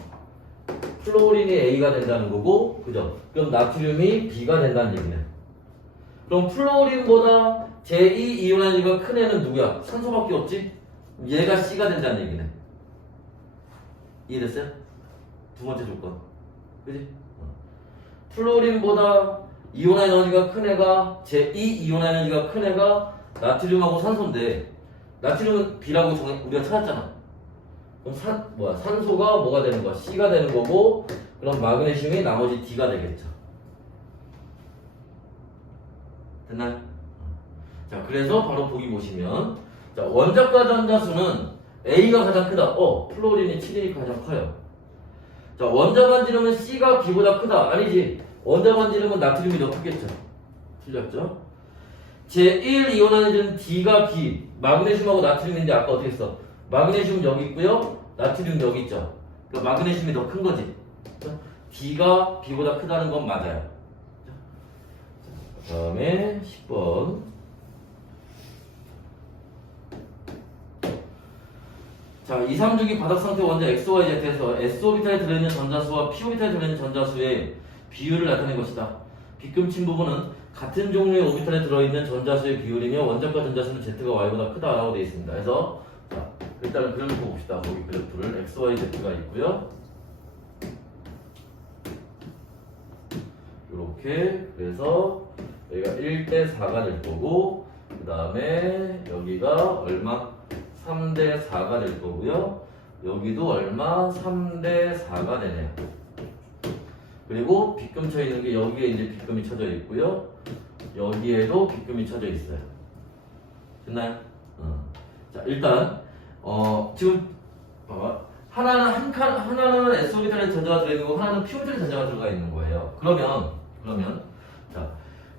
플로린이 A가 된다는 거고, 그죠? 그럼 나트륨이 B가 된다는 얘기네. 그럼 플로린보다 제2 이온 에너지가 큰 애는 누구야? 산소밖에 없지? 얘가 C가 된다는 얘기네. 이해됐어요? 두 번째 조건. 그지? 플로린보다 이온 에너지가 큰 애가 제2 이온 에너지가 큰 애가 나트륨하고 산소인데 나트륨은 B라고 우리가 찾았잖아. 그럼 산소가 뭐가 되는 거야? C가 되는 거고 그럼 마그네슘이 나머지 D가 되겠죠. 됐나요? 자, 그래서 바로 보기 보시면 자, 원자과 전자수는 A가 가장 크다. 플로린이 7이 가장 커요. 자, 원자 반지름은 C가 B보다 크다. 아니지. 원자 반지름은 나트륨이 더 크겠죠. 틀렸죠? 제1 이온하이드는 D가 B, 마그네슘하고 나트륨인데 아까 어떻게 했어? 마그네슘 여기 있고요, 나트륨 여기 있죠. 그러니까 마그네슘이 더 큰 거지. D가 B보다 크다는 건 맞아요. 그 다음에 10번. 자, 2, 3주기 바닥 상태 원자 XYZ에서 S오비탈에 들어있는 전자수와 P오비탈에 들어있는 전자수의 비율을 나타낸 것이다. 빗금친 부분은 같은 종류의 오비탈에 들어있는 전자수의 비율이며 원자과 전자수는 Z가 Y보다 크다라고 되어 있습니다. 그래서 자, 일단 그래프 봅시다. 거기 그래프를 XYZ가 있고요. 이렇게 그래서 여기가 1대 4가 될 거고 그 다음에 여기가 얼마? 3대 4가 될 거고요. 여기도 얼마? 3대 4가 되네요. 그리고 빗금 쳐 있는 게 여기에 이제 빗금이 쳐져 있고요. 여기에도 빗금이 쳐져 있어요. 됐나요? 자, 일단 지금 봐봐. 하나는 S오비탈에 전자가 들어있는 거고 하나는 P오비탈에 전자가 들어가 있는 거예요. 그러면 자,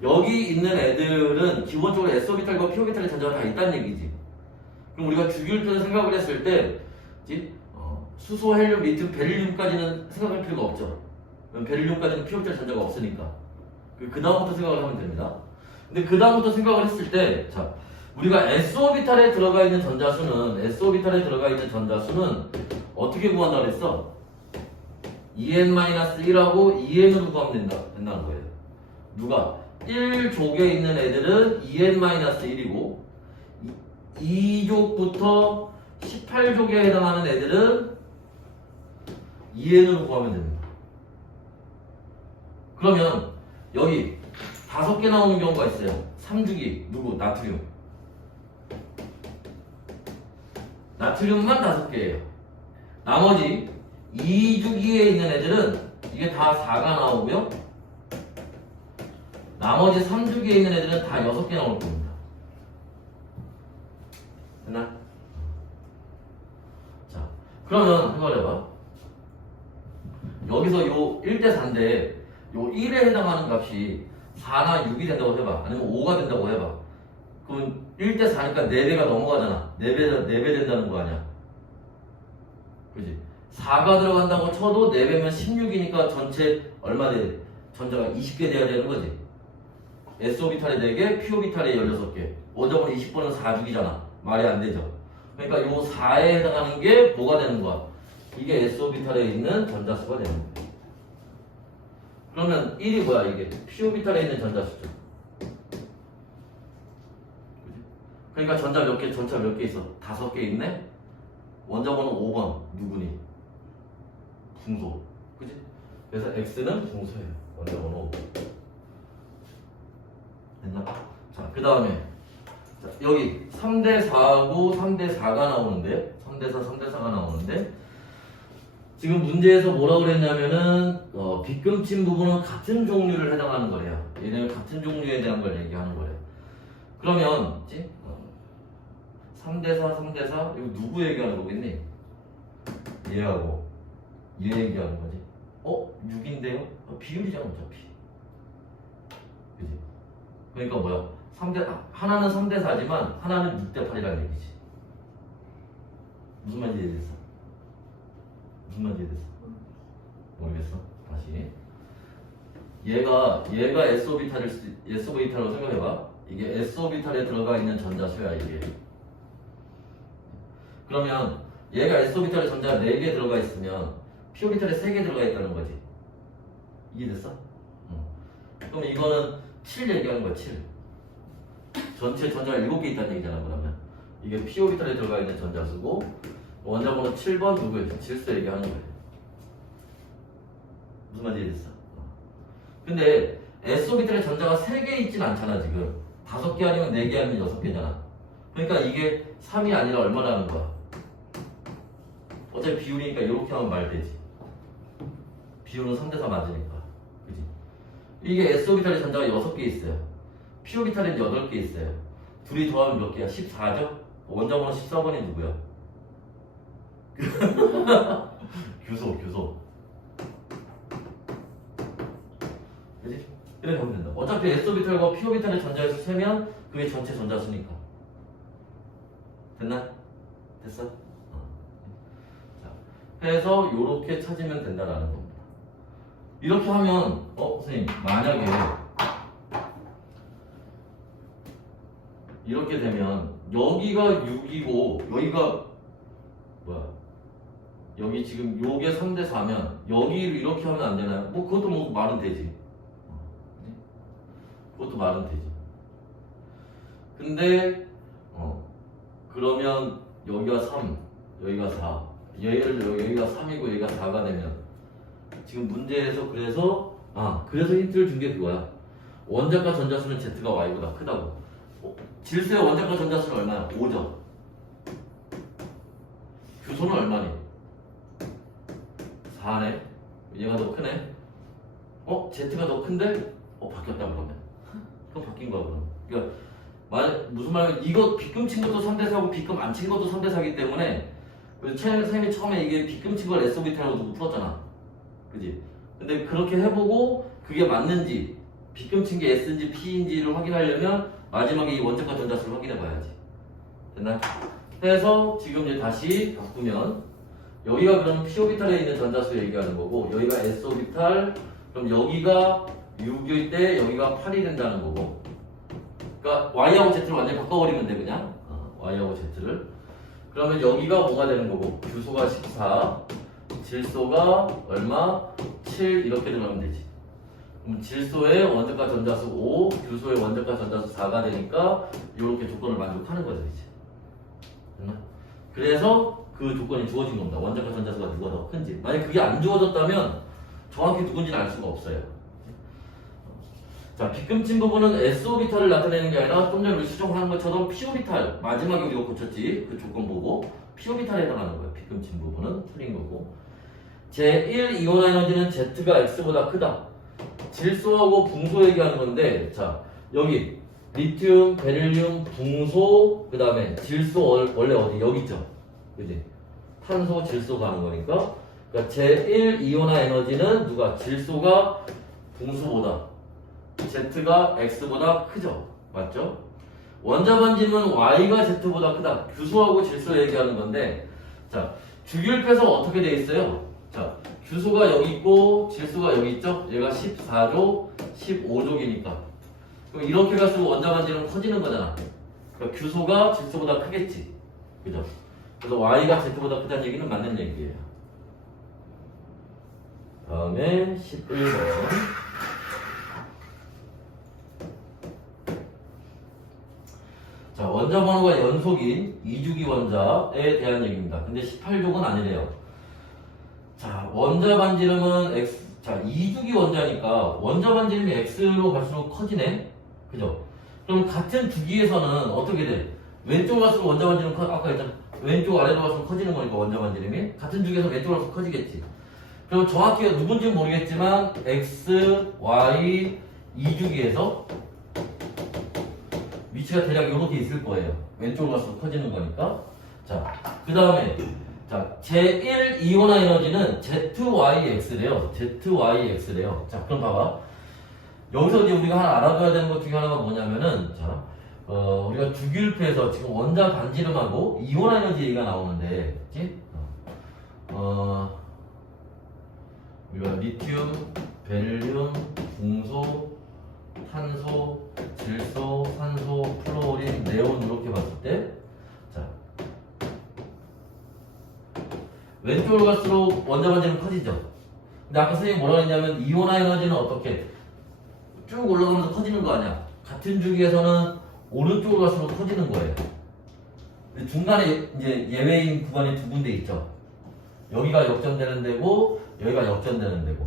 여기 있는 애들은 기본적으로 S오비탈과 P오비탈에 전자가 다 있다는 얘기지. 그럼 우리가 주기율표를 생각을 했을 때 수소, 헬륨, 리튬, 베릴륨까지는 생각할 필요가 없죠. 베릴륨까지는 P오비탈 전자가 없으니까 그 다음부터 생각을 하면 됩니다. 근데 그 다음부터 생각을 했을 때 자, 우리가 S오비탈에 들어가 있는 전자수는 어떻게 구한다고 했어? En-1하고 En으로 구하면 된다는 거예요. 누가? 1족에 있는 애들은 En-1이고 2족부터 18족에 해당하는 애들은 En으로 구하면 됩니다. 그러면 여기 5개 나오는 경우가 있어요. 3주기 누구? 나트륨. 나트륨만 5개예요. 나머지 2주기에 있는 애들은 이게 다 4가 나오고요. 나머지 3주기에 있는 애들은 다 6개 나올 겁니다. 됐나? 자, 그러면 생각해봐. 여기서 요 1대 4인데 요 1에 해당하는 값이 4나 6이 된다고 해봐. 아니면 5가 된다고 해봐. 그럼 1대 4니까 4배가 넘어가잖아. 4배 된다는 거 아니야. 그지? 4가 들어간다고 쳐도 4배면 16이니까 전체 얼마 돼? 전자가 20개 돼야 되는 거지. S오비탈이 4개, P오비탈이 16개. 원자번호 20번은 4죽이잖아. 말이 안 되죠. 그러니까 요 4에 해당하는 게 뭐가 되는 거야? 이게 S오비탈에 있는 전자수가 되는 거야. 그러면 1이 뭐야 이게? P오비탈에 있는 전자수죠. 그러니까 전자 몇 개, 전차 몇 개 있어? 5개 있네? 원자번호 5번 누구니? 붕소. 그지? 그래서 X는 붕소예요. 원자번호 5번. 됐나? 자, 그 다음에 여기 3대 4하고 3대 4가 나오는데 3대 4, 3대 4가 나오는데 지금 문제에서 뭐라고 그랬냐면은 빗금친 부분은 같은 종류를 해당하는 거래요. 얘는 같은 종류에 대한 걸 얘기하는 거래요. 그러면 3대 4, 3대 4 이거 누구 얘기하는 거겠니? 얘하고 얘 얘기하는 거지. 6인데요? 비율이잖아 어차피. 그지? 그러니까 뭐야? 하나는 3대 4지만 하나는 6대 8이라는 얘기지. 무슨 말인지 이해됐어? 무슨 말인지 이해됐어? 모르겠어? 다시. 얘가 S오비탈로 생각해봐. 이게 S오비탈에 들어가 있는 전자수야 이게. 그러면 얘가 S오비탈에 전자가 4개 들어가 있으면 P오비탈에 3개 들어가 있다는 거지. 이해됐어? 그럼 이거는 7 얘기하는 거야 7. 전체 전자가 7개 있다는 얘기잖아. 그러면 이게 P오비탈에 들어가 있는 전자수고 원자번호 7번 누구예요? 질소 얘기하는 거예요. 무슨 말인지 이해됐어? 근데 S오비탈에 전자가 3개 있진 않잖아 지금. 5개 아니면 4개 아니면 6개잖아. 그러니까 이게 3이 아니라 얼마라는 거야? 어차피 비율이니까 이렇게 하면 말 되지. 비율은 3대 4 맞으니까. 그지? 이게 S오비탈에 전자가 6개 있어요. P오비탈엔 8개 있어요. 둘이 더하면 몇 개야? 14죠? 원자번호 14번이 누구야? 규소. 그지? 이렇게 하면 된다. 어차피 S오비탈과 P오비탈의 전자에서 세면 그게 전체 전자수니까. 됐나? 됐어? 자, 해서 요렇게 찾으면 된다라는 겁니다. 이렇게 하면 선생님 만약에 이렇게 되면 여기가 6이고 여기가 뭐야? 여기 지금 요게 3대 4면 여기를 이렇게 하면 안 되나요? 뭐 그것도 뭐 말은 되지. 그것도 말은 되지. 근데 그러면 여기가 3, 여기가 4, 여기가 3이고 여기가 4가 되면 지금 문제에서 그래서 힌트를 준 게 그거야. 원자과 전자수는 Z가 Y보다 크다고. 질소의 원자과 전자수는 얼마야? 5죠. 규소는 얼마니? 4네. 얘가 더 크네. Z가 더 큰데? 바뀌었다 그러면. 그럼 바뀐 거야 그럼. 그러니까 무슨 말이냐면 이거 빗금 친 것도 3대 4고 빗금 안 친 것도 3대 4기 때문에 선생님이 처음에 이게 빗금 친 걸 S오비탈하고 두고 풀었잖아. 그지? 근데 그렇게 해보고 그게 맞는지 빗금 친 게 S인지 P인지를 확인하려면 마지막에 이 원자과 전자수를 확인해 봐야지. 됐나? 해서 지금 이제 다시 바꾸면 여기가 그럼 P오비탈에 있는 전자수 얘기하는 거고 여기가 S오비탈 그럼 여기가 6일 때 여기가 8이 된다는 거고 그러니까 Y하고 Z를 완전히 바꿔버리면 돼 그냥 Y하고 Z를 그러면 여기가 뭐가 되는 거고 규소가 14 질소가 얼마? 7 이렇게 들어가면 되지. 그럼 질소의 원자과 전자수 5 규소의 원자과 전자수 4가 되니까 이렇게 조건을 만족하는 거죠 이제. 됐나? 그래서 그 조건이 주어진 겁니다. 원자과 전자수가 누가 더 큰지. 만약 그게 안 주어졌다면 정확히 누군지는 알 수가 없어요. 자, 빗금친 부분은 S오비탈을 나타내는 게 아니라 좀 전에 우리 수정한 것처럼 P오비탈 마지막에 우리가 고쳤지 그 조건 보고 P오비탈에 해당하는 거예요. 빗금친 부분은 틀린 거고 제1 이온화 에너지는 Z가 X보다 크다. 질소하고 붕소 얘기하는 건데 자 여기 리튬, 베릴륨, 붕소 그 다음에 질소 원래 어디 여기 있죠. 그지? 탄소, 질소 가는 거니까 그러니까 제1 이온화 에너지는 누가 질소가 붕소보다 Z가 X보다 크죠? 맞죠? 원자 반지름은 Y가 Z보다 크다. 규소하고 질소 얘기하는 건데, 자, 주기율표에서 어떻게 돼 있어요? 자, 규소가 여기 있고 질소가 여기 있죠? 얘가 14조, 15족이니까. 그럼 이렇게 갈수록 원자 반지름은 커지는 거잖아. 그러니까 규소가 질소보다 크겠지. 그죠? 그래서 Y가 Z보다 크다는 얘기는 맞는 얘기예요. 다음에 11번. 자, 원자 번호가 연속인 2주기 원자에 대한 얘기입니다. 근데 18족은 아니래요. 자, 원자 반지름은 X, 자, 2주기 원자니까 원자 반지름이 X로 갈수록 커지네? 그죠? 그럼 같은 주기에서는 어떻게 돼? 왼쪽으로 갈수록 원자 반지름 아까 했잖아. 왼쪽 아래로 갈수록 커지는 거니까 원자 반지름이 같은 주기에서 왼쪽으로 갈수록 커지겠지. 그럼 정확히 누군지는 모르겠지만 X, Y 2주기에서 위치가 대략 이렇게 있을 거예요. 왼쪽으로 갈수록 커지는 거니까. 자, 그 다음에 자, 제1 이온화 에너지는 ZYX래요. ZYX래요. 자, 그럼 봐봐. 여기서 이제 우리가 하나 알아둬야 되는 것 중에 하나가 뭐냐면은, 자, 우리가 주기율표에서 지금 원자 반지름하고 이온화 에너지 얘기가 나오는데, 그치? 우리가 리튬, 벨륨, 중소, 탄소, 질소, 산소, 플로린, 네온 이렇게 봤을 때, 자, 왼쪽으로 갈수록 원자 반지름 커지죠. 근데 아까 선생님이 뭐라고 했냐면 이온화 에너지는 어떻게 쭉 올라가면서 커지는 거 아니야. 같은 주기에서는 오른쪽으로 갈수록 커지는 거예요. 근데 중간에 이제 예외인 구간이 두 군데 있죠. 여기가 역전되는 데고 여기가 역전되는 데고.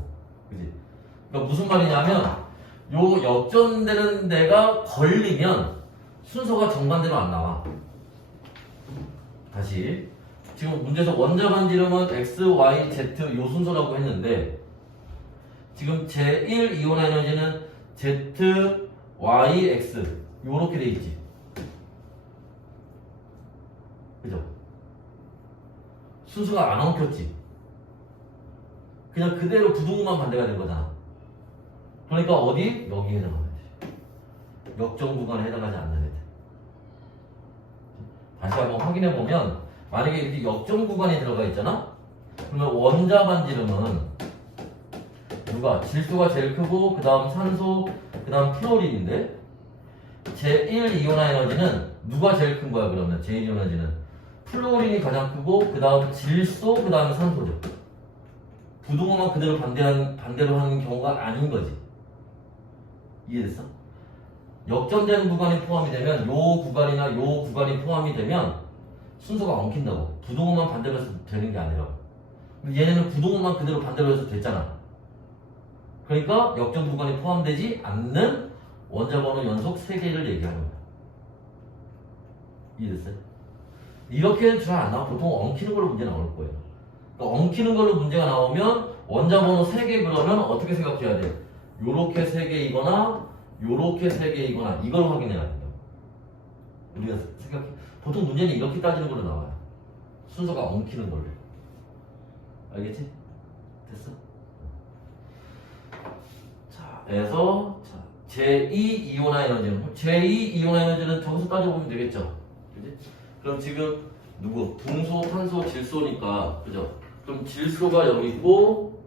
그지? 그러니까 무슨 말이냐면 요 역전되는 데가 걸리면 순서가 정반대로 안 나와. 다시 지금 문제에서 원자 반지름은 X, Y, Z 요 순서라고 했는데 지금 제1 이온화 에너지는 Z, Y, X 요렇게 돼 있지. 그죠? 순서가 안 엉켰지. 그냥 그대로 부동만 반대가 된 거잖아. 그러니까 어디? 여기에 해당하는 거지. 역전 구간에 해당하지 않는 애들. 다시 한번 확인해 보면 만약에 이렇게 역전 구간에 들어가 있잖아? 그러면 원자 반지름은 누가? 질소가 제일 크고 그 다음 산소, 그 다음 플로린인데 제1 이온화 에너지는 누가 제일 큰 거야 그러면? 제1 이온화 에너지는 플로린이 가장 크고 그 다음 질소, 그 다음 산소죠. 부동호만 그대로 반대로 하는 경우가 아닌 거지. 이해됐어? 역전되는 구간이 포함이 되면 요 구간이나 요 구간이 포함이 되면 순서가 엉킨다고. 부동호만 반대로 해서 되는 게 아니라. 얘네는 부동호만 그대로 반대로 해서 됐잖아. 그러니까 역전 구간이 포함되지 않는 원자 번호 연속 3개를 얘기하는 거야. 이해됐어요? 이렇게는 잘 안 나와. 보통 엉키는 걸로 문제 나올 거예요. 그러니까 엉키는 걸로 문제가 나오면 원자 번호 3개 그러면 어떻게 생각해야 돼? 요렇게 3개이거나 요렇게 3개이거나 이걸 확인해야 된다. 우리가 생각해. 보통 문제는 이렇게 따지는 걸로 나와요. 순서가 엉키는 걸로. 알겠지? 됐어? 자, 그래서 제2 이온화 에너지는 제2 이온화 에너지는 저기서 따져보면 되겠죠. 그지? 그럼 지금 누구? 붕소, 탄소, 질소니까 그죠? 그럼 질소가 여기 있고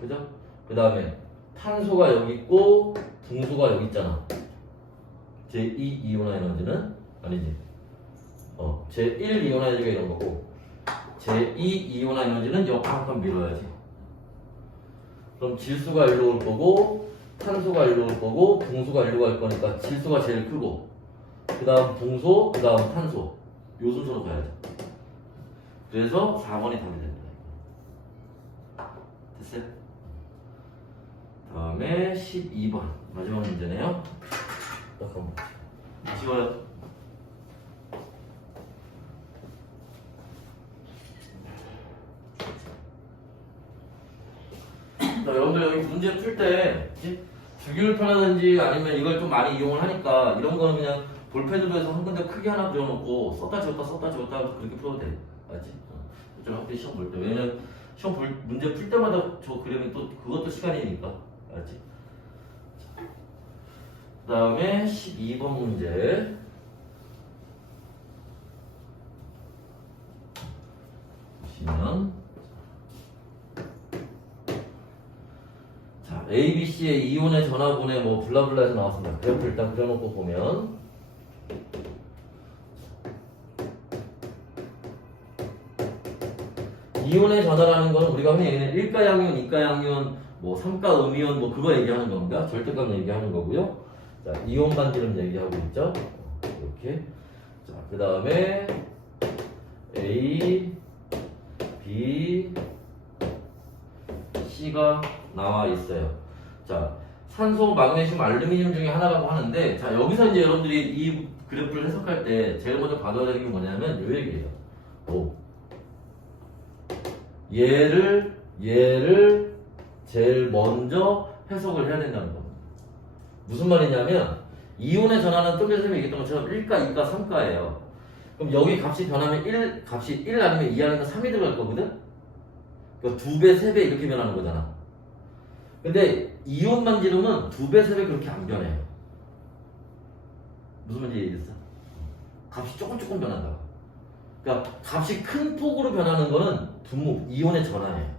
그죠? 그 다음에 탄소가 여기 있고 붕소가 여기 있잖아. 제2 이온화 에너지는 아니지. 제1 이온화 에너지가 이런 거고 제2 이온화 에너지는 여기 한번 밀어야지. 그럼 질소가 일로 올 거고 탄소가 일로 올 거고 붕소가 일로 갈 거니까 질소가 제일 크고 그 다음 붕소, 그 다음 탄소 요 순서로 가야죠. 그래서 4번이 답이 됩니다. 됐어요? 다음에 12번 마지막 문제네요. 잠깐만 지워요. 자, 여러분들 여기 문제 풀 때 주기율표라든지 아니면 이걸 좀 많이 이용을 하니까 이런 거는 그냥 볼펜으로 해서 한 군데 크게 하나 그려놓고 썼다 지웠다 그렇게 풀어도 돼. 알지? 좀 학교 시험 볼 때. 왜냐면 시험 문제 풀 때마다 저 그리면 또 그것도 시간이니까. 알지? 그 다음에 12번 문제. 보시면 자, ABC의 이온의 전화분해 뭐 블라블라에서 나왔습니다. 그래프 일단 그려놓고 보면 이온의 전화라는 건 우리가 흔히 얘기하는 1가 양이온, 2가 양이온, 뭐 3가 음이온 뭐 그거 얘기하는 겁니다. 절대값 얘기하는 거고요. 자, 이온 반지름 얘기하고 있죠. 이렇게. 자, 그 다음에 A, B, C가 나와 있어요. 자, 산소, 마그네슘, 알루미늄 중에 하나라고 하는데, 자, 여기서 이제 여러분들이 이 그래프를 해석할 때 제일 먼저 봐둬야 되는 게 뭐냐면 요 얘기예요. 오. 얘를 제일 먼저 해석을 해야 된다는 겁니다. 무슨 말이냐면 이온의 전하는 좀 전에 얘기했던 것처럼 1가, 2가, 3가예요. 그럼 여기 값이 변하면 값이 1 아니면 2 아니면 3이 들어갈 거거든? 그러니까 2배, 3배 이렇게 변하는 거잖아. 근데 이온 반지름은 2배, 3배 그렇게 안 변해요. 무슨 말인지 이해됐어? 값이 조금 변한다. 그러니까 값이 큰 폭으로 변하는 거는 이온의 전하예요.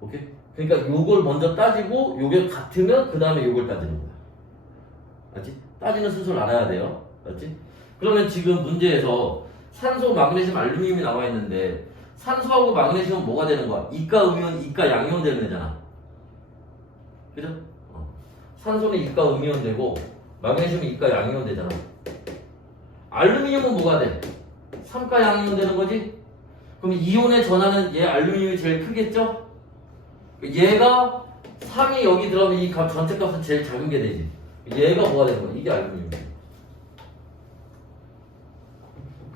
오케이? 그러니까 요걸 먼저 따지고 요게 같으면 그 다음에 요걸 따지는 거야. 맞지? 따지는 순서를 알아야 돼요. 맞지? 그러면 지금 문제에서 산소, 마그네슘, 알루미늄이 나와 있는데 산소하고 마그네슘은 뭐가 되는 거야? 이가 음이온, 이가 양이온 되는 거잖아. 그죠? 산소는 이가 음이온 되고 마그네슘은 이가 양이온 되잖아. 알루미늄은 뭐가 돼? 3가 양이온 되는 거지? 그럼 이온의 전하는 얘 알루미늄이 제일 크겠죠? 얘가 3이 여기 들어가면 이 값 전체 값은 제일 작은 게 되지. 얘가 뭐가 되는 거야? 이게 알루미늄.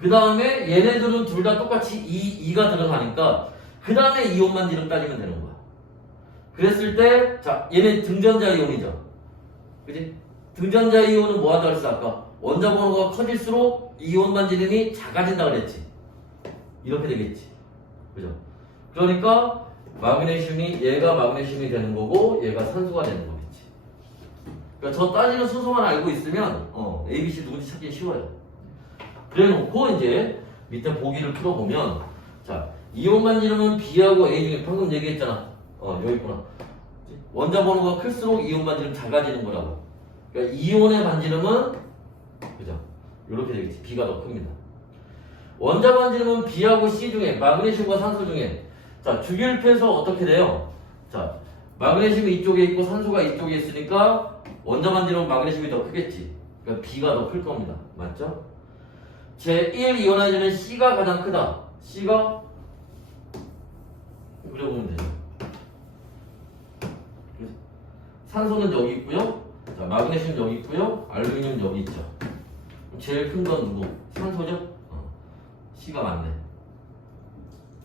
그 다음에 얘네들은 둘 다 똑같이 2가 들어가니까 그 다음에 이온만 지름 따지면 되는 거야. 그랬을 때, 자, 얘네 등전자 이온이죠. 그지? 등전자 이온은 뭐 한다 그랬어, 아까? 원자 번호가 커질수록 이온만 지름이 작아진다 그랬지. 이렇게 되겠지. 그죠? 그러니까 얘가 마그네슘이 되는 거고 얘가 산소가 되는 거겠지. 그러니까 저 따지는 순서만 알고 있으면 A, B, C 누군지 찾기 쉬워요. 그래 놓고 이제 밑에 보기를 풀어보면 자, 이온 반지름은 B하고 A 중에 방금 얘기했잖아. 여기 있구나. 원자 번호가 클수록 이온 반지름 작아지는 거라고. 그러니까 이온의 반지름은 그죠? 이렇게 되겠지. B가 더 큽니다. 원자 반지름은 B하고 C 중에 마그네슘과 산소 중에 자, 주기율표에서 어떻게 돼요? 자, 마그네슘이 이쪽에 있고 산소가 이쪽에 있으니까 원자 반지름은 마그네슘이 더 크겠지. 그러니까 B가 더 클 겁니다. 맞죠? 제1 이온하이드는 C가 가장 크다. C가 그려보면 되죠. 산소는 여기 있고요. 자, 마그네슘 여기 있고요. 알루미늄 여기 있죠. 제일 큰 건 누구? 산소죠? C가 많네.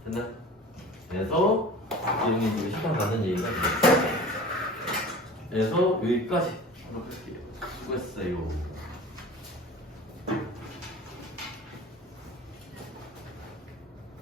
됐나? 그래서 이런 게 시간 받는 얘기가 되겠다. 그래서 여기까지 하도록 할게요. 수고했어요.